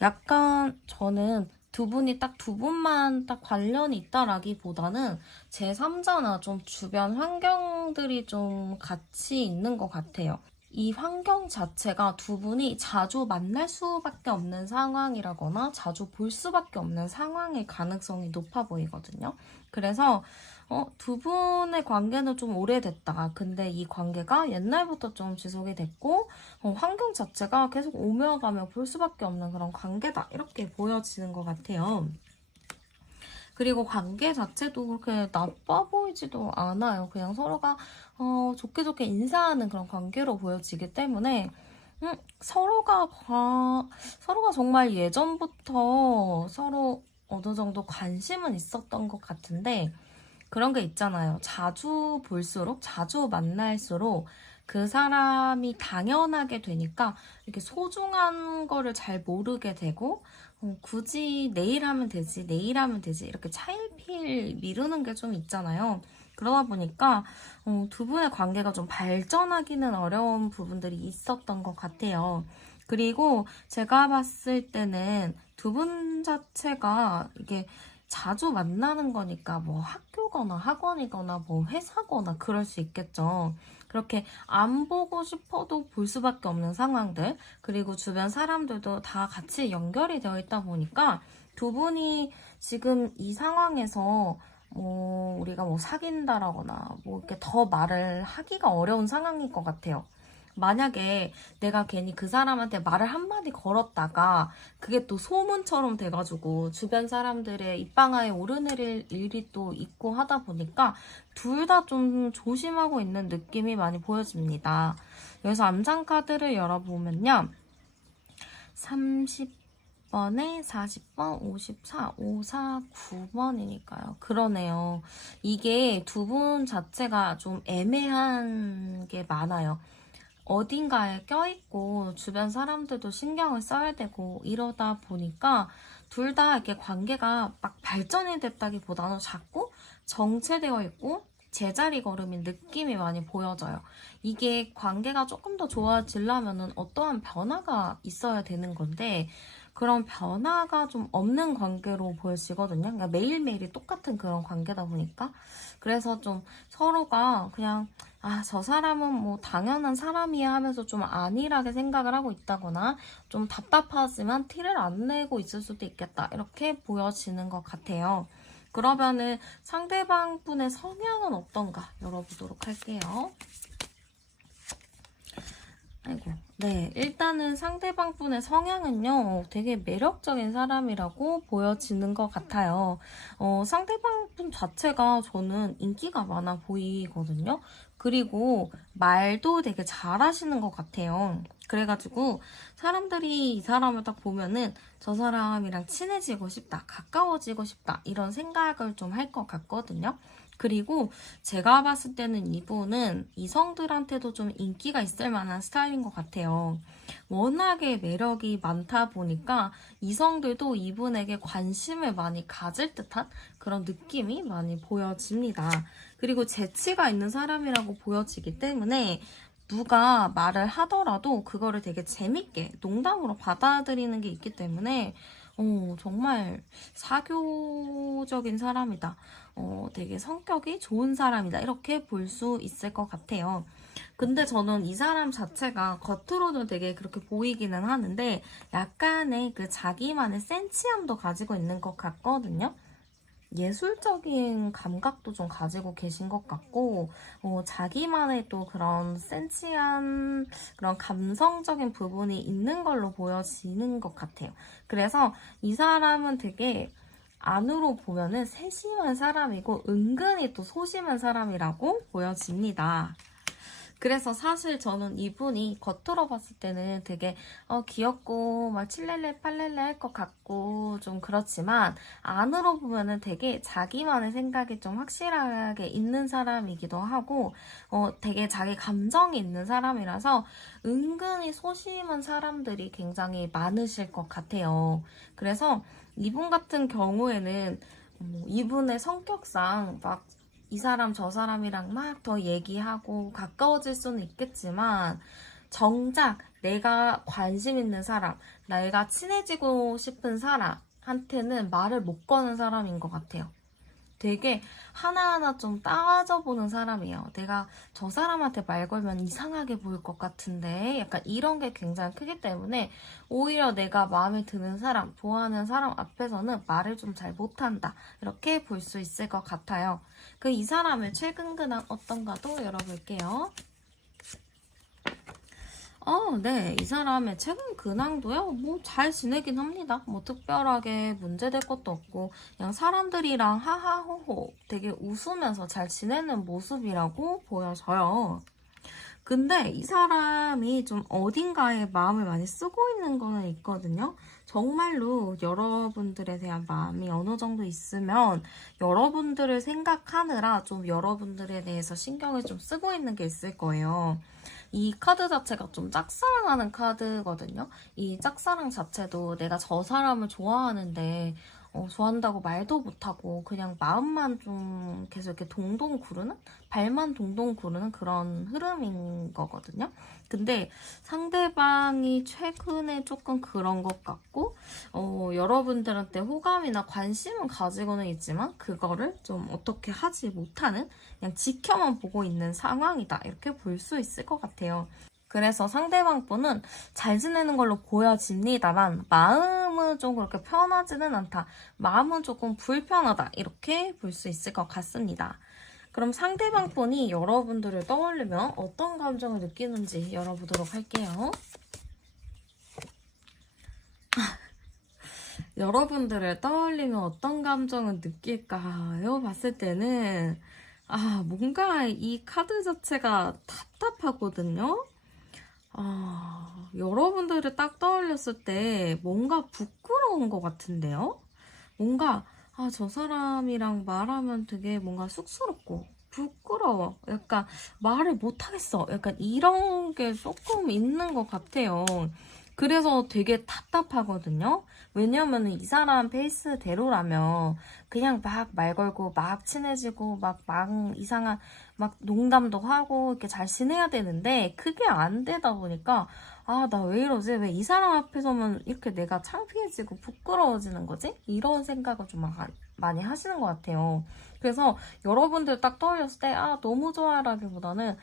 약간 저는 두 분이 딱 두 분만 딱 관련이 있다라기보다는 제3자나 좀 주변 환경들이 좀 같이 있는 것 같아요. 이 환경 자체가 두 분이 자주 만날 수밖에 없는 상황이라거나 자주 볼 수밖에 없는 상황일 가능성이 높아 보이거든요. 그래서 두 분의 관계는 좀 오래됐다. 근데 이 관계가 옛날부터 좀 지속이 됐고 환경 자체가 계속 오며 가며 볼 수밖에 없는 그런 관계다. 이렇게 보여지는 것 같아요. 그리고 관계 자체도 그렇게 나빠 보이지도 않아요. 그냥 서로가 좋게 좋게 인사하는 그런 관계로 보여지기 때문에 서로가 정말 예전부터 서로 어느 정도 관심은 있었던 것 같은데 그런 게 있잖아요. 자주 볼수록, 자주 만날수록 그 사람이 당연하게 되니까 이렇게 소중한 거를 잘 모르게 되고 굳이 내일 하면 되지, 내일 하면 되지 이렇게 차일피일 미루는 게 좀 있잖아요. 그러다 보니까 두 분의 관계가 좀 발전하기는 어려운 부분들이 있었던 것 같아요. 그리고 제가 봤을 때는 두 분 자체가 이게 자주 만나는 거니까 뭐 학교거나 학원이거나 뭐 회사거나 그럴 수 있겠죠. 그렇게 안 보고 싶어도 볼 수밖에 없는 상황들, 그리고 주변 사람들도 다 같이 연결이 되어 있다 보니까 두 분이 지금 이 상황에서 우리가 뭐 사귄다라거나 뭐 이렇게 더 말을 하기가 어려운 상황일 것 같아요. 만약에 내가 괜히 그 사람한테 말을 한마디 걸었다가 그게 또 소문처럼 돼가지고 주변 사람들의 입방아에 오르내릴 일이 또 있고 하다 보니까 둘 다 좀 조심하고 있는 느낌이 많이 보여집니다. 여기서 암상카드를 열어보면요. 30번에 40번, 54, 54, 9번이니까요. 그러네요. 이게 두 분 자체가 좀 애매한 게 많아요. 어딘가에 껴있고 주변 사람들도 신경을 써야 되고 이러다 보니까 둘 다 이렇게 관계가 막 발전이 됐다기보다는 자꾸 정체되어 있고 제자리 걸음인 느낌이 많이 보여져요. 이게 관계가 조금 더 좋아지려면 어떠한 변화가 있어야 되는 건데 그런 변화가 좀 없는 관계로 보여지거든요. 그러니까 매일매일이 똑같은 그런 관계다 보니까 그래서 좀 서로가 그냥 저 사람은 뭐 당연한 사람이야 하면서 좀 안일하게 생각을 하고 있다거나 좀 답답하지만 티를 안 내고 있을 수도 있겠다. 이렇게 보여지는 것 같아요. 그러면은 상대방 분의 성향은 어떤가 열어보도록 할게요. 아이고. 네, 일단은 상대방 분의 성향은요, 되게 매력적인 사람이라고 보여지는 것 같아요. 상대방 분 자체가 저는 인기가 많아 보이거든요. 그리고 말도 되게 잘하시는 것 같아요. 그래가지고 사람들이 이 사람을 딱 보면은 저 사람이랑 친해지고 싶다, 가까워지고 싶다, 이런 생각을 좀 할 것 같거든요. 그리고 제가 봤을 때는 이분은 이성들한테도 좀 인기가 있을 만한 스타일인 것 같아요. 워낙에 매력이 많다 보니까 이성들도 이분에게 관심을 많이 가질 듯한 그런 느낌이 많이 보여집니다. 그리고 재치가 있는 사람이라고 보여지기 때문에 누가 말을 하더라도 그거를 되게 재밌게 농담으로 받아들이는 게 있기 때문에 정말 사교적인 사람이다. 되게 성격이 좋은 사람이다. 이렇게 볼 수 있을 것 같아요. 근데 저는 이 사람 자체가 겉으로는 되게 그렇게 보이기는 하는데 약간의 그 자기만의 센치함도 가지고 있는 것 같거든요. 예술적인 감각도 좀 가지고 계신 것 같고 자기만의 또 그런 센치한 그런 감성적인 부분이 있는 걸로 보여지는 것 같아요. 그래서 이 사람은 되게 안으로 보면은 세심한 사람이고 은근히 또 소심한 사람이라고 보여집니다. 그래서 사실 저는 이분이 겉으로 봤을 때는 되게 귀엽고 막 칠렐레 팔렐레 할 것 같고 좀 그렇지만 안으로 보면은 되게 자기만의 생각이 좀 확실하게 있는 사람이기도 하고 되게 자기 감정이 있는 사람이라서 은근히 소심한 사람들이 굉장히 많으실 것 같아요. 그래서 이분 같은 경우에는 이분의 성격상 막 이 사람 저 사람이랑 막 더 얘기하고 가까워질 수는 있겠지만 정작 내가 관심 있는 사람, 내가 친해지고 싶은 사람한테는 말을 못 거는 사람인 것 같아요. 되게 하나하나 좀 따져보는 사람이에요. 내가 저 사람한테 말 걸면 이상하게 보일 것 같은데 약간 이런 게 굉장히 크기 때문에 오히려 내가 마음에 드는 사람, 좋아하는 사람 앞에서는 말을 좀 잘 못한다. 이렇게 볼 수 있을 것 같아요. 이 사람의 최근 근황 어떤가도 열어볼게요. 네. 이 사람의 최근 근황도요, 뭐 잘 지내긴 합니다. 뭐 특별하게 문제될 것도 없고, 그냥 사람들이랑 하하호호 되게 웃으면서 잘 지내는 모습이라고 보여져요. 근데 이 사람이 좀 어딘가에 마음을 많이 쓰고 있는 거는 있거든요. 정말로 여러분들에 대한 마음이 어느 정도 있으면 여러분들을 생각하느라 좀 여러분들에 대해서 신경을 좀 쓰고 있는 게 있을 거예요. 이 카드 자체가 좀 짝사랑하는 카드거든요. 이 짝사랑 자체도 내가 저 사람을 좋아하는데 좋아한다고 말도 못하고 그냥 마음만 좀 계속 이렇게 동동 구르는? 발만 동동 구르는 그런 흐름인 거거든요. 근데 상대방이 최근에 조금 그런 것 같고 여러분들한테 호감이나 관심은 가지고는 있지만 그거를 좀 어떻게 하지 못하는 그냥 지켜만 보고 있는 상황이다. 이렇게 볼 수 있을 것 같아요. 그래서 상대방 분은 잘 지내는 걸로 보여집니다만 마음은 좀 그렇게 편하지는 않다. 마음은 조금 불편하다. 이렇게 볼 수 있을 것 같습니다. 그럼 상대방 분이 여러분들을 떠올리면 어떤 감정을 느끼는지 열어보도록 할게요. 여러분들을 떠올리면 어떤 감정을 느낄까요? 봤을 때는 뭔가 이 카드 자체가 답답하거든요. 여러분들을 딱 떠올렸을 때 뭔가 부끄러운 것 같은데요? 뭔가, 저 사람이랑 말하면 되게 뭔가 쑥스럽고 부끄러워. 약간 말을 못하겠어. 약간 이런 게 조금 있는 것 같아요. 그래서 되게 답답하거든요. 왜냐면 이 사람 페이스대로라면 그냥 막 말 걸고 막 친해지고 막 이상한 막 농담도 하고 이렇게 잘 지내야 되는데 그게 안 되다 보니까 나 왜 이러지? 왜 이 사람 앞에서만 이렇게 내가 창피해지고 부끄러워지는 거지? 이런 생각을 좀 많이 하시는 것 같아요. 그래서 여러분들 딱 떠올렸을 때 너무 좋아라기보다는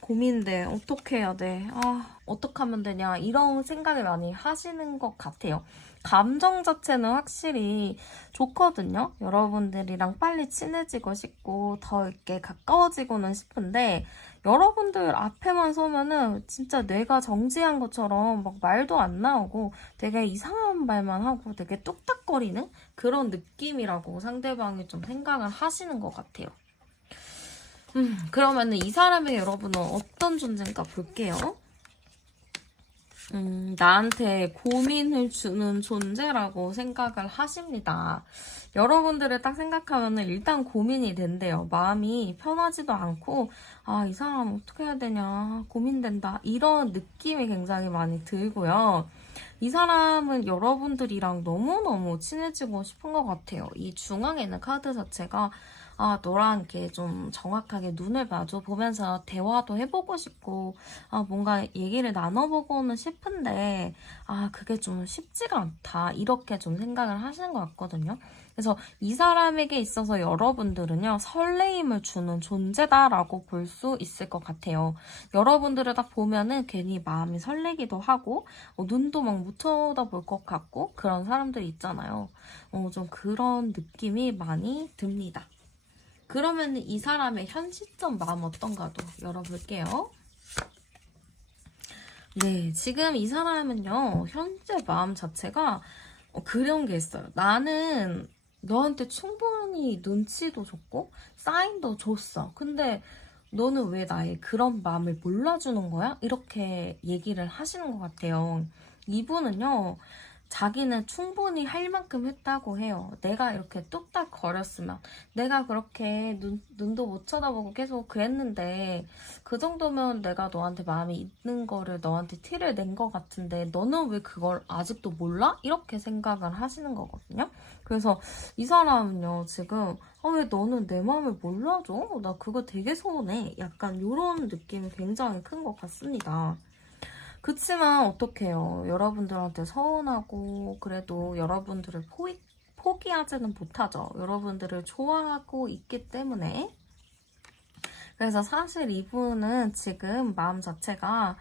고민돼. 어떻게 해야 돼? 어떻게 하면 되냐? 이런 생각을 많이 하시는 것 같아요. 감정 자체는 확실히 좋거든요. 여러분들이랑 빨리 친해지고 싶고 더 이렇게 가까워지고는 싶은데 여러분들 앞에만 서면은 진짜 뇌가 정지한 것처럼 막 말도 안 나오고 되게 이상한 말만 하고 되게 뚝딱거리는 그런 느낌이라고 상대방이 좀 생각을 하시는 것 같아요. 그러면은 이 사람에게 여러분은 어떤 존재인가 볼게요. 나한테 고민을 주는 존재라고 생각을 하십니다. 여러분들을 딱 생각하면 일단 고민이 된대요. 마음이 편하지도 않고 이 사람 어떻게 해야 되냐 고민된다 이런 느낌이 굉장히 많이 들고요. 이 사람은 여러분들이랑 너무너무 친해지고 싶은 것 같아요. 이 중앙에 있는 카드 자체가 너랑 이렇게 좀 정확하게 눈을 마주 보면서 대화도 해보고 싶고, 뭔가 얘기를 나눠보고는 싶은데, 그게 좀 쉽지가 않다. 이렇게 좀 생각을 하시는 것 같거든요. 그래서 이 사람에게 있어서 여러분들은요, 설레임을 주는 존재다라고 볼 수 있을 것 같아요. 여러분들을 딱 보면은 괜히 마음이 설레기도 하고, 눈도 막 못 쳐다볼 것 같고, 그런 사람들이 있잖아요. 좀 그런 느낌이 많이 듭니다. 그러면 이 사람의 현 시점 마음 어떤가도 열어볼게요. 네, 지금 이 사람은요, 현재 마음 자체가 그런 게 있어요. 나는 너한테 충분히 눈치도 줬고, 사인도 줬어. 근데 너는 왜 나의 그런 마음을 몰라주는 거야? 이렇게 얘기를 하시는 것 같아요. 이분은요, 자기는 충분히 할 만큼 했다고 해요. 내가 이렇게 뚝딱 거렸으면 내가 그렇게 눈도 못 쳐다보고 계속 그랬는데 그 정도면 내가 너한테 마음이 있는 거를 너한테 티를 낸 것 같은데 너는 왜 그걸 아직도 몰라? 이렇게 생각을 하시는 거거든요. 그래서 이 사람은요 지금 왜 너는 내 마음을 몰라줘? 나 그거 되게 서운해. 약간 이런 느낌이 굉장히 큰 것 같습니다. 그치만 어떡해요. 여러분들한테 서운하고 그래도 여러분들을 포기하지는 못하죠. 여러분들을 좋아하고 있기 때문에. 그래서 사실 이분은 지금 마음 자체가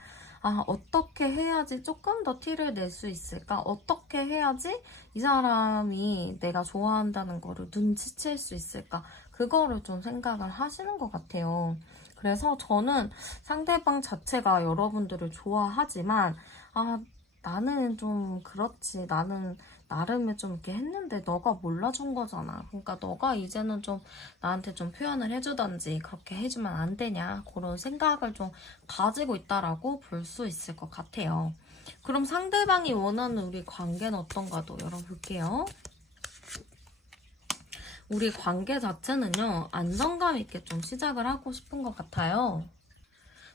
어떻게 해야지 조금 더 티를 낼 수 있을까? 어떻게 해야지 이 사람이 내가 좋아한다는 거를 눈치챌 수 있을까? 그거를 좀 생각을 하시는 것 같아요. 그래서 저는 상대방 자체가 여러분들을 좋아하지만 나는 좀 그렇지. 나는 나름의 좀 이렇게 했는데 너가 몰라준 거잖아. 그러니까 너가 이제는 좀 나한테 좀 표현을 해주던지 그렇게 해주면 안 되냐. 그런 생각을 좀 가지고 있다라고 볼 수 있을 것 같아요. 그럼 상대방이 원하는 우리 관계는 어떤가도 열어볼게요. 우리 관계 자체는요, 안정감 있게 좀 시작을 하고 싶은 것 같아요.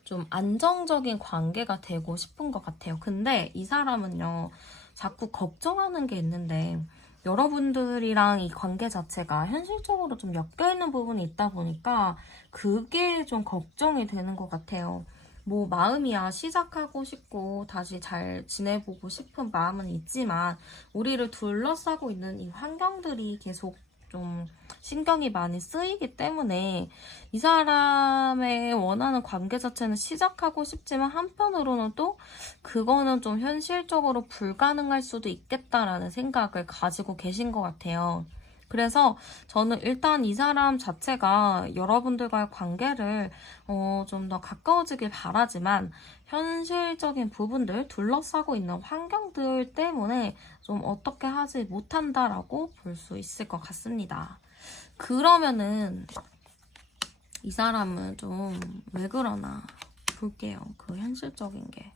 좀 안정적인 관계가 되고 싶은 것 같아요. 근데 이 사람은요, 자꾸 걱정하는 게 있는데, 여러분들이랑 이 관계 자체가 현실적으로 좀 엮여있는 부분이 있다 보니까, 그게 좀 걱정이 되는 것 같아요. 뭐, 마음이야, 시작하고 싶고, 다시 잘 지내보고 싶은 마음은 있지만, 우리를 둘러싸고 있는 이 환경들이 계속 좀 신경이 많이 쓰이기 때문에 이 사람의 원하는 관계 자체는 시작하고 싶지만 한편으로는 또 그거는 좀 현실적으로 불가능할 수도 있겠다라는 생각을 가지고 계신 것 같아요. 그래서 저는 일단 이 사람 자체가 여러분들과의 관계를 좀 더 가까워지길 바라지만 현실적인 부분들, 둘러싸고 있는 환경들 때문에 좀 어떻게 하지 못한다라고 볼 수 있을 것 같습니다. 그러면은 이 사람은 좀 왜 그러나 볼게요. 그 현실적인 게.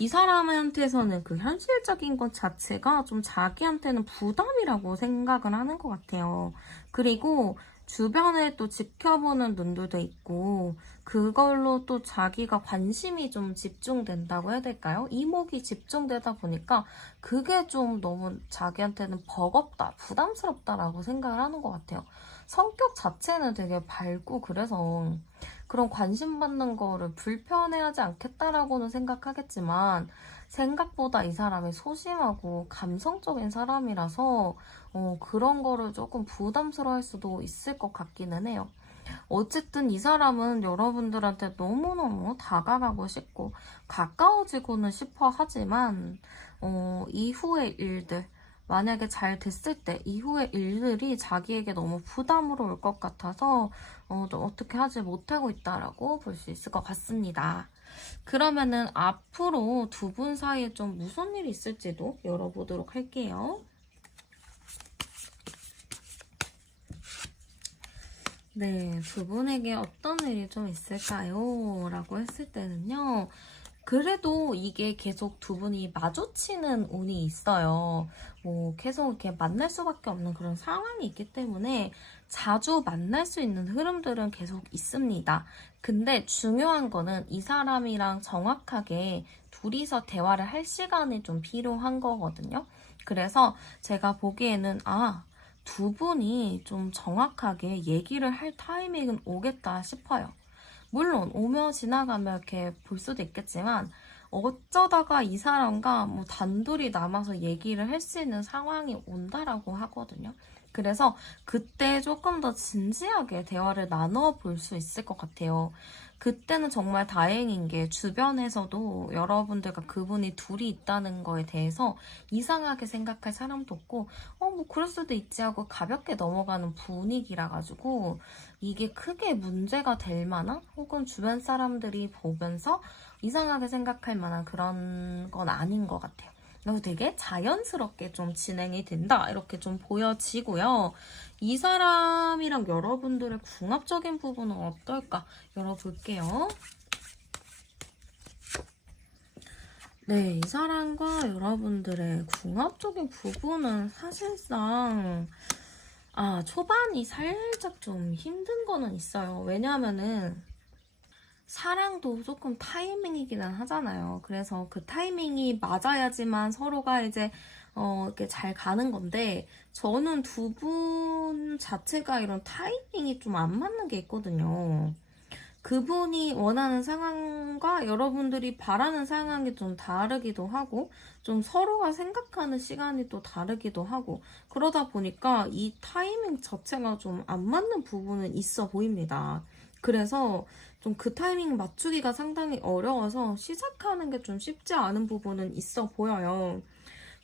이 사람한테서는 그 현실적인 것 자체가 좀 자기한테는 부담이라고 생각을 하는 것 같아요. 그리고 주변에 또 지켜보는 눈들도 있고 그걸로 또 자기가 관심이 좀 집중된다고 해야 될까요? 이목이 집중되다 보니까 그게 좀 너무 자기한테는 버겁다, 부담스럽다라고 생각을 하는 것 같아요. 성격 자체는 되게 밝고 그래서 그런 관심 받는 거를 불편해하지 않겠다라고는 생각하겠지만 생각보다 이 사람이 소심하고 감성적인 사람이라서 그런 거를 조금 부담스러워할 수도 있을 것 같기는 해요. 어쨌든 이 사람은 여러분들한테 너무너무 다가가고 싶고 가까워지고는 싶어 하지만 이후의 일들 만약에 잘 됐을 때 이후의 일들이 자기에게 너무 부담으로 올 것 같아서 좀 어떻게 하지 못하고 있다라고 볼 수 있을 것 같습니다. 그러면은 앞으로 두 분 사이에 좀 무슨 일이 있을지도 열어보도록 할게요. 네, 두 분에게 어떤 일이 좀 있을까요? 라고 했을 때는요. 그래도 이게 계속 두 분이 마주치는 운이 있어요. 뭐 계속 이렇게 만날 수밖에 없는 그런 상황이 있기 때문에 자주 만날 수 있는 흐름들은 계속 있습니다. 근데 중요한 거는 이 사람이랑 정확하게 둘이서 대화를 할 시간이 좀 필요한 거거든요. 그래서 제가 보기에는 두 분이 좀 정확하게 얘기를 할 타이밍은 오겠다 싶어요. 물론 오며 지나가며 이렇게 볼 수도 있겠지만 어쩌다가 이 사람과 뭐 단둘이 남아서 얘기를 할 수 있는 상황이 온다라고 하거든요. 그래서 그때 조금 더 진지하게 대화를 나눠 볼 수 있을 것 같아요. 그때는 정말 다행인 게 주변에서도 여러분들과 그분이 둘이 있다는 거에 대해서 이상하게 생각할 사람도 없고 뭐 그럴 수도 있지 하고 가볍게 넘어가는 분위기라 가지고 이게 크게 문제가 될 만한 혹은 주변 사람들이 보면서 이상하게 생각할 만한 그런 건 아닌 것 같아요. 그래서 되게 자연스럽게 좀 진행이 된다 이렇게 좀 보여지고요. 이 사람이랑 여러분들의 궁합적인 부분은 어떨까 열어볼게요. 네, 이 사람과 여러분들의 궁합적인 부분은 사실상 초반이 살짝 좀 힘든 거는 있어요. 왜냐하면은 사랑도 조금 타이밍이기는 하잖아요. 그래서 그 타이밍이 맞아야지만 서로가 이제 이렇게 잘 가는 건데 저는 두 분 자체가 이런 타이밍이 좀 안 맞는 게 있거든요. 그분이 원하는 상황과 여러분들이 바라는 상황이 좀 다르기도 하고, 좀 서로가 생각하는 시간이 또 다르기도 하고, 그러다 보니까 이 타이밍 자체가 좀 안 맞는 부분은 있어 보입니다. 그래서 좀 그 타이밍 맞추기가 상당히 어려워서 시작하는 게 좀 쉽지 않은 부분은 있어 보여요.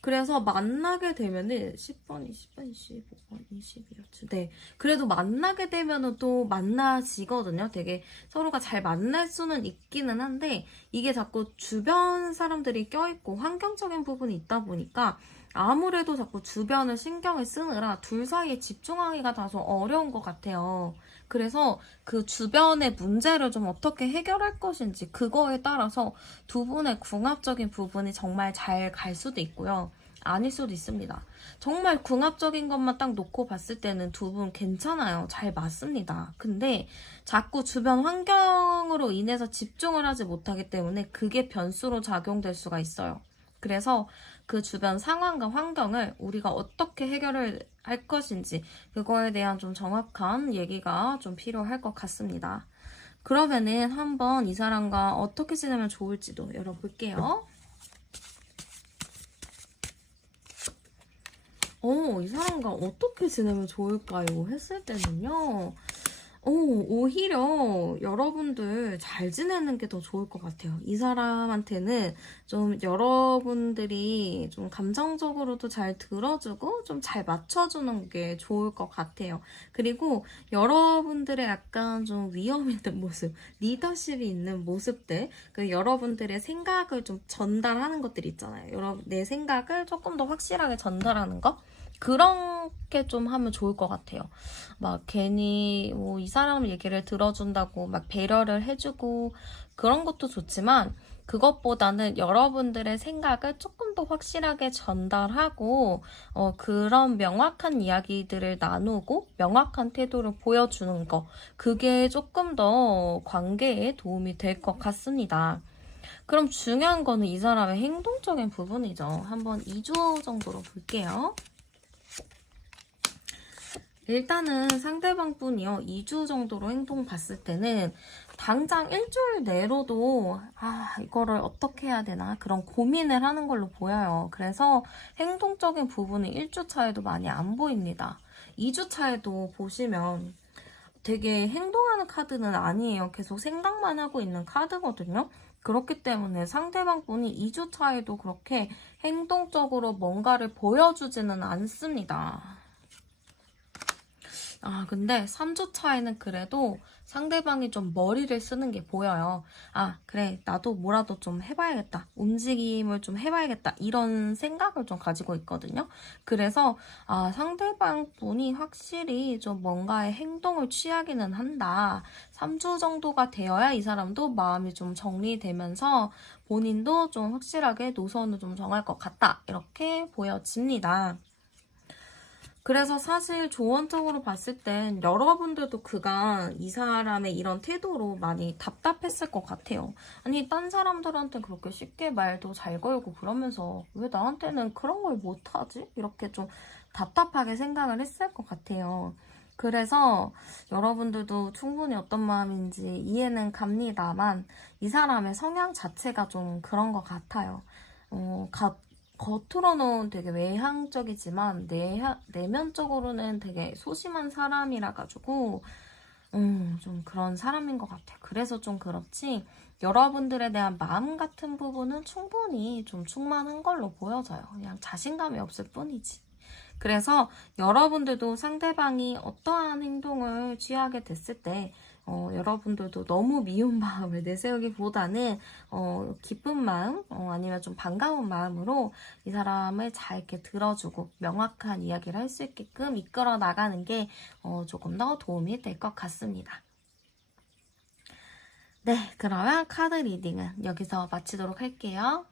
그래서 만나게 되면은 10번, 20번, 25번, 21번. 네. 그래도 만나게 되면은 또 만나지거든요. 되게 서로가 잘 만날 수는 있기는 한데 이게 자꾸 주변 사람들이 껴있고 환경적인 부분이 있다 보니까 아무래도 자꾸 주변을 신경을 쓰느라 둘 사이에 집중하기가 다소 어려운 것 같아요. 그래서 그 주변의 문제를 좀 어떻게 해결할 것인지 그거에 따라서 두 분의 궁합적인 부분이 정말 잘 갈 수도 있고요. 아닐 수도 있습니다. 정말 궁합적인 것만 딱 놓고 봤을 때는 두 분 괜찮아요. 잘 맞습니다. 근데 자꾸 주변 환경으로 인해서 집중을 하지 못하기 때문에 그게 변수로 작용될 수가 있어요. 그래서 그 주변 상황과 환경을 우리가 어떻게 해결을 할 것인지 그거에 대한 좀 정확한 얘기가 좀 필요할 것 같습니다. 그러면은 한번 이 사람과 어떻게 지내면 좋을지도 열어볼게요. 이 사람과 어떻게 지내면 좋을까요? 했을 때는요. 오히려 여러분들 잘 지내는 게 더 좋을 것 같아요. 이 사람한테는 좀 여러분들이 좀 감정적으로도 잘 들어주고 좀 잘 맞춰주는 게 좋을 것 같아요. 그리고 여러분들의 약간 좀 위험 있는 모습, 리더십이 있는 모습들, 그 여러분들의 생각을 좀 전달하는 것들 있잖아요. 여러분, 내 생각을 조금 더 확실하게 전달하는 것? 그렇게 좀 하면 좋을 것 같아요. 막 괜히 뭐 이 사람 얘기를 들어준다고 막 배려를 해주고 그런 것도 좋지만 그것보다는 여러분들의 생각을 조금 더 확실하게 전달하고 그런 명확한 이야기들을 나누고 명확한 태도를 보여주는 거 그게 조금 더 관계에 도움이 될 것 같습니다. 그럼 중요한 거는 이 사람의 행동적인 부분이죠. 한번 2주 정도로 볼게요. 일단은 상대방 분이요. 2주 정도로 행동 봤을 때는 당장 일주일 내로도 이거를 어떻게 해야 되나 그런 고민을 하는 걸로 보여요. 그래서 행동적인 부분은 1주 차에도 많이 안 보입니다. 2주 차에도 보시면 되게 행동하는 카드는 아니에요. 계속 생각만 하고 있는 카드거든요. 그렇기 때문에 상대방 분이 2주 차에도 그렇게 행동적으로 뭔가를 보여주지는 않습니다. 근데 3주 차에는 그래도 상대방이 좀 머리를 쓰는 게 보여요. 그래, 나도 뭐라도 좀 해봐야겠다. 움직임을 좀 해봐야겠다. 이런 생각을 좀 가지고 있거든요. 그래서, 상대방 분이 확실히 좀 뭔가의 행동을 취하기는 한다. 3주 정도가 되어야 이 사람도 마음이 좀 정리되면서 본인도 좀 확실하게 노선을 좀 정할 것 같다. 이렇게 보여집니다. 그래서 사실 조언적으로 봤을 땐 여러분들도 그간 이 사람의 이런 태도로 많이 답답했을 것 같아요. 아니, 딴 사람들한테 그렇게 쉽게 말도 잘 걸고 그러면서 왜 나한테는 그런 걸 못하지? 이렇게 좀 답답하게 생각을 했을 것 같아요. 그래서 여러분들도 충분히 어떤 마음인지 이해는 갑니다만 이 사람의 성향 자체가 좀 그런 것 같아요. 겉으로는 되게 외향적이지만 내면적으로는 되게 소심한 사람이라 가지고 좀 그런 사람인 것 같아요. 그래서 좀 그렇지 여러분들에 대한 마음 같은 부분은 충분히 좀 충만한 걸로 보여져요. 그냥 자신감이 없을 뿐이지. 그래서 여러분들도 상대방이 어떠한 행동을 취하게 됐을 때 여러분들도 너무 미운 마음을 내세우기보다는 기쁜 마음 아니면 좀 반가운 마음으로 이 사람을 잘 이렇게 들어주고 명확한 이야기를 할 수 있게끔 이끌어 나가는 게 조금 더 도움이 될 것 같습니다. 네, 그러면 카드 리딩은 여기서 마치도록 할게요.